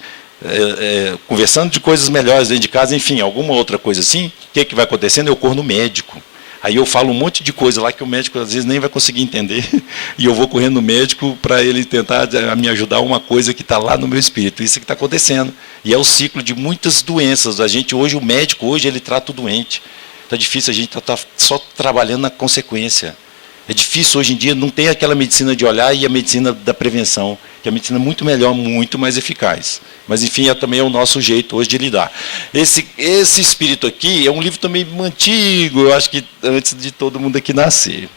conversando de coisas melhores dentro de casa, enfim, alguma outra coisa assim, o que vai acontecendo? Eu corro no médico. Aí eu falo um monte de coisa lá que o médico às vezes nem vai conseguir entender, e eu vou correndo no médico para ele tentar me ajudar uma coisa que está lá no meu espírito. Isso é que está acontecendo. E é o ciclo de muitas doenças. A gente hoje, o médico hoje, ele trata o doente. Está difícil, a gente está só trabalhando na consequência. É difícil hoje em dia, não tem aquela medicina de olhar e a medicina da prevenção, que é a medicina muito melhor, muito mais eficaz. Mas, enfim, também é o nosso jeito hoje de lidar. Esse espírito aqui é um livro também antigo, eu acho que antes de todo mundo aqui nascer.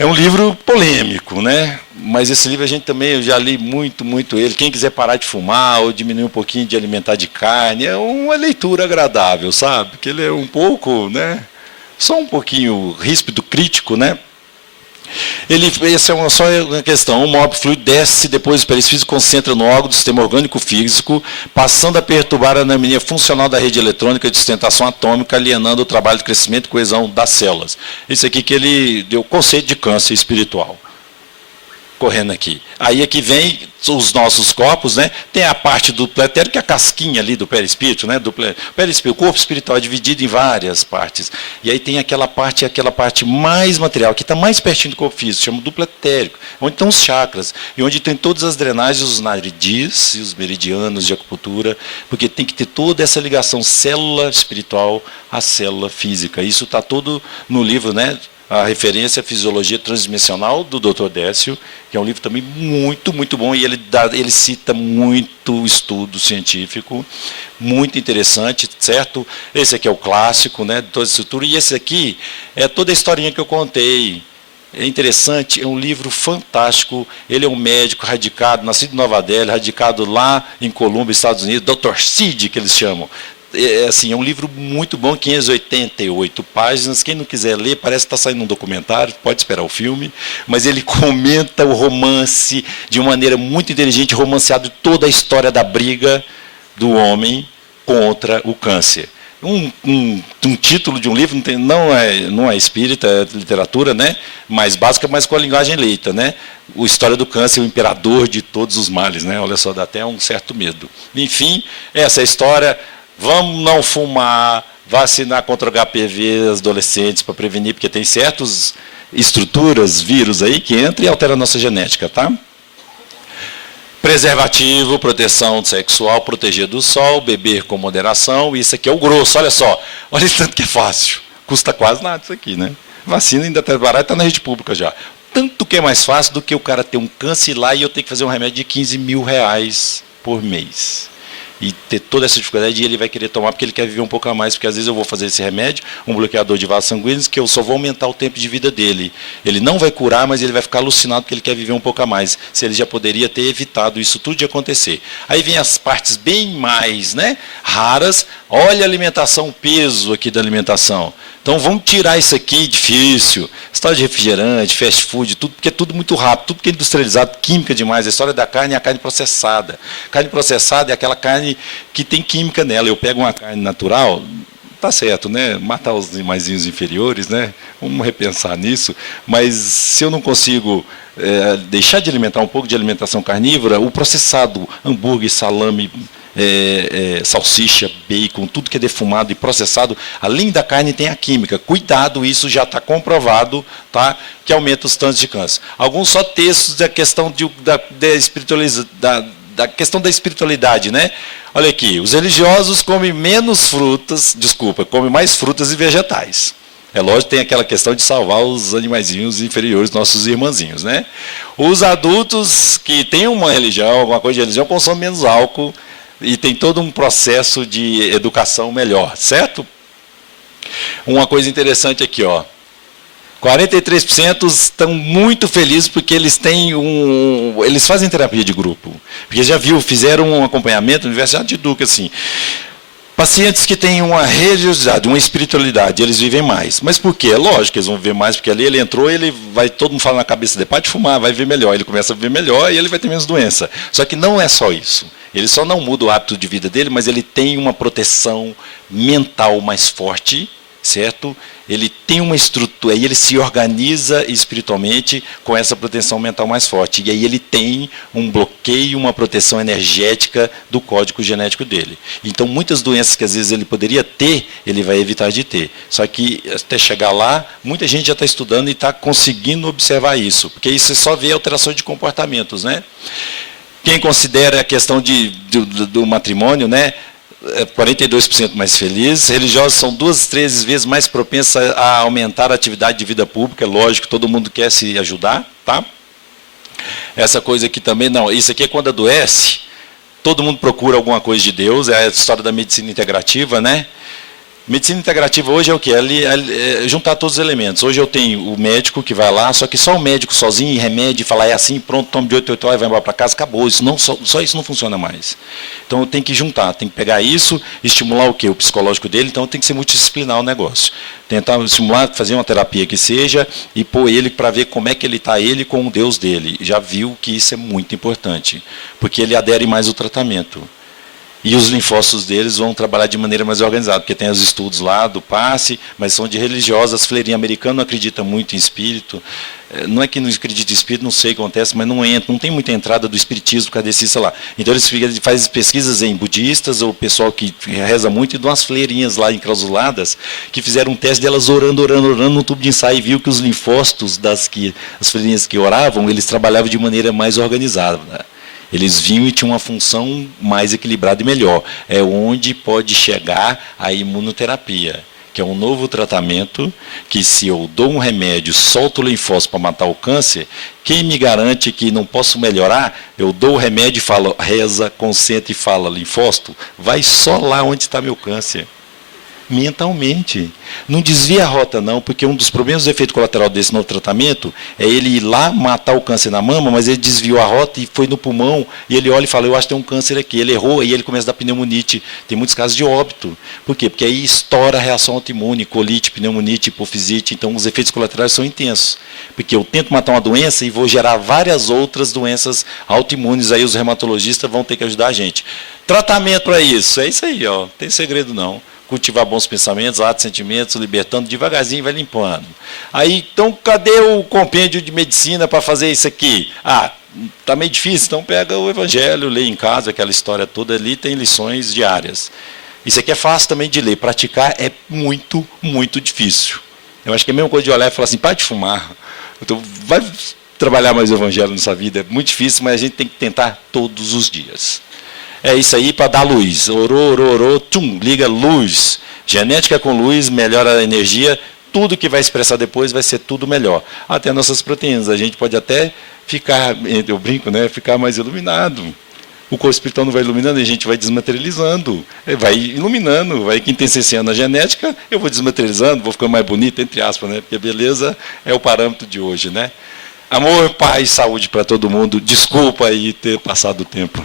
É um livro polêmico, né? Mas esse livro a gente também, eu já li muito ele. Quem quiser parar de fumar ou diminuir um pouquinho de alimentar de carne, é uma leitura agradável, sabe? Porque ele é um pouco, né? Só um pouquinho ríspido, crítico, né? Essa é só uma questão. O mob fluido desce depois do perisfísico, concentra no órgão do sistema orgânico físico, passando a perturbar a harmonia funcional da rede eletrônica de sustentação atômica, alienando o trabalho de crescimento e coesão das células. Isso aqui que ele deu o conceito de câncer espiritual. Correndo aqui. Aí aqui vem os nossos corpos, né? Tem a parte do pretérito, que é a casquinha ali do perispírito, né? O corpo espiritual é dividido em várias partes. E aí tem aquela parte mais material, que está mais pertinho do corpo físico, chama do pretérito, onde estão os chakras, e onde tem todas as drenagens, os naridis e os meridianos de acupuntura, porque tem que ter toda essa ligação célula espiritual à célula física. Isso está todo no livro, né? A referência à Fisiologia Transdimensional, do Dr. Décio, que é um livro também muito bom, e ele cita muito estudo científico, muito interessante, certo? Esse aqui é o clássico, né, de toda a estrutura, e esse aqui é toda a historinha que eu contei. É interessante, é um livro fantástico. Ele é um médico radicado, nascido em Nova Delhi, radicado lá em Colômbia, Estados Unidos, Dr. Cid, que eles chamam. É um livro muito bom, 588 páginas. Quem não quiser ler, parece que está saindo um documentário, pode esperar o filme, mas ele comenta o romance de uma maneira muito inteligente, romanceado toda a história da briga do homem contra o câncer. Um título de um livro não é espírita, é literatura, né? Mais básica, mas com a linguagem leita, né? A história do câncer, o imperador de todos os males, né? Olha só, dá até um certo medo. Enfim, essa é a história. Vamos não fumar, vacinar contra o HPV os adolescentes para prevenir, porque tem certas estruturas, vírus aí que entram e alteram a nossa genética, tá? Preservativo, proteção sexual, proteger do sol, beber com moderação. Isso aqui é o grosso, olha só. Olha esse tanto que é fácil. Custa quase nada isso aqui, né? Vacina ainda está barato, está na rede pública já. Tanto que é mais fácil do que o cara ter um câncer lá e eu ter que fazer um remédio de 15 mil reais por mês. E ter toda essa dificuldade, e ele vai querer tomar porque ele quer viver um pouco a mais, porque às vezes eu vou fazer esse remédio, um bloqueador de vasos sanguíneos, que eu só vou aumentar o tempo de vida dele. Ele não vai curar, mas ele vai ficar alucinado porque ele quer viver um pouco a mais. Se ele já poderia ter evitado isso tudo de acontecer. Aí vem as partes bem mais, né, raras. Olha a alimentação, o peso aqui da alimentação. Então vamos tirar isso aqui, difícil, história de refrigerante, fast food, tudo, porque é tudo muito rápido, tudo que é industrializado, química demais. A história da carne é a carne processada. Carne processada é aquela carne que tem química nela. Eu pego uma carne natural, tá certo, né? Matar os animaizinhos inferiores, né? Vamos repensar nisso. Mas se eu não consigo deixar de alimentar um pouco de alimentação carnívora, o processado, hambúrguer, salame, salsicha, bacon, tudo que é defumado e processado, além da carne tem a química. Cuidado, isso já está comprovado, tá? Que aumenta os tantos de câncer. Alguns só textos da questão da questão da espiritualidade, né? Olha aqui, os religiosos comem comem mais frutas e vegetais. É lógico, tem aquela questão de salvar os animaizinhos inferiores, nossos irmãzinhos, né? Os adultos que têm uma religião, alguma coisa de religião, consomem menos álcool e tem todo um processo de educação melhor, certo? Uma coisa interessante aqui, ó. 43% estão muito felizes porque eles fazem terapia de grupo. Porque já fizeram um acompanhamento na Universidade de Duke, assim. Pacientes que têm uma religiosidade, uma espiritualidade, eles vivem mais. Mas por quê? É lógico que eles vão viver mais, porque ali ele entrou, todo mundo fala na cabeça dele, para de fumar, vai viver melhor. Ele começa a viver melhor e ele vai ter menos doença. Só que não é só isso. Ele só não muda o hábito de vida dele, mas ele tem uma proteção mental mais forte, certo? Ele tem uma estrutura, e ele se organiza espiritualmente com essa proteção mental mais forte. E aí ele tem um bloqueio, uma proteção energética do código genético dele. Então, muitas doenças que às vezes ele poderia ter, ele vai evitar de ter. Só que, até chegar lá, muita gente já está estudando e está conseguindo observar isso. Porque isso é só ver alterações de comportamentos, né? Quem considera a questão do matrimônio, né? 42% mais felizes. Religiosos são 2 a 3 vezes mais propensos a aumentar a atividade de vida pública. É lógico, todo mundo quer se ajudar, tá? Essa coisa aqui também, não. Isso aqui é quando adoece, todo mundo procura alguma coisa de Deus. É a história da medicina integrativa, né? Medicina integrativa hoje é o quê? É juntar todos os elementos. Hoje eu tenho o médico que vai lá, só que só o médico sozinho, remédio, e falar é assim, pronto, tome de 8 horas e vai embora para casa, acabou. Isso não, só isso não funciona mais. Então eu tenho que juntar, tem que pegar isso, estimular o quê? O psicológico dele, então tem que ser multidisciplinar o negócio. Tentar estimular, fazer uma terapia que seja, e pôr ele para ver como é que ele está, ele com o Deus dele. Já viu que isso é muito importante, porque ele adere mais ao tratamento. E os linfócitos deles vão trabalhar de maneira mais organizada, porque tem os estudos lá do passe, mas são de religiosas. Fleirinha americana não acredita muito em espírito. Não é que não acredita em espírito, não sei o que acontece, mas não entra, não tem muita entrada do espiritismo kardecista lá. Então eles fazem pesquisas em budistas, ou o pessoal que reza muito, e dão umas fleirinhas lá enclausuladas, que fizeram um teste delas orando no tubo de ensaio, e viu que os linfócitos as fleirinhas que oravam, eles trabalhavam de maneira mais organizada. Eles vinham e tinham uma função mais equilibrada e melhor. É onde pode chegar a imunoterapia, que é um novo tratamento que, se eu dou um remédio, solto o linfócito para matar o câncer, quem me garante que não posso melhorar? Eu dou o remédio e falo, reza, concentra e fala, linfócito, vai só lá onde está meu câncer. Mentalmente. Não desvia a rota não, porque um dos problemas do efeito colateral desse novo tratamento é ele ir lá matar o câncer na mama, mas ele desviou a rota e foi no pulmão, e ele olha e fala, eu acho que tem um câncer aqui. Ele errou e ele começa a dar pneumonite. Tem muitos casos de óbito. Por quê? Porque aí estoura a reação autoimune, colite, pneumonite, hipofisite, então os efeitos colaterais são intensos. Porque eu tento matar uma doença e vou gerar várias outras doenças autoimunes, aí os reumatologistas vão ter que ajudar a gente. Tratamento para isso, é isso aí, ó, não tem segredo não. Cultivar bons pensamentos, atos, sentimentos, libertando, devagarzinho vai limpando. Aí, então, cadê o compêndio de medicina para fazer isso aqui? Ah, está meio difícil, então pega o Evangelho, lê em casa, aquela história toda ali, tem lições diárias. Isso aqui é fácil também de ler, praticar é muito, muito difícil. Eu acho que é a mesma coisa de olhar e falar assim, para de fumar, então, vai trabalhar mais o Evangelho nessa vida, é muito difícil, mas a gente tem que tentar todos os dias. É isso aí para dar luz. Orou, tchum, liga luz. Genética com luz, melhora a energia, tudo que vai expressar depois vai ser tudo melhor. Até nossas proteínas, a gente pode até ficar, eu brinco, né, ficar mais iluminado. O corpo espiritual não vai iluminando, a gente vai desmaterializando, vai iluminando, vai quintessenciando a genética, eu vou desmaterializando, vou ficando mais bonito, entre aspas, né, porque a beleza é o parâmetro de hoje, né. Amor, paz, saúde para todo mundo. Desculpa aí ter passado o tempo.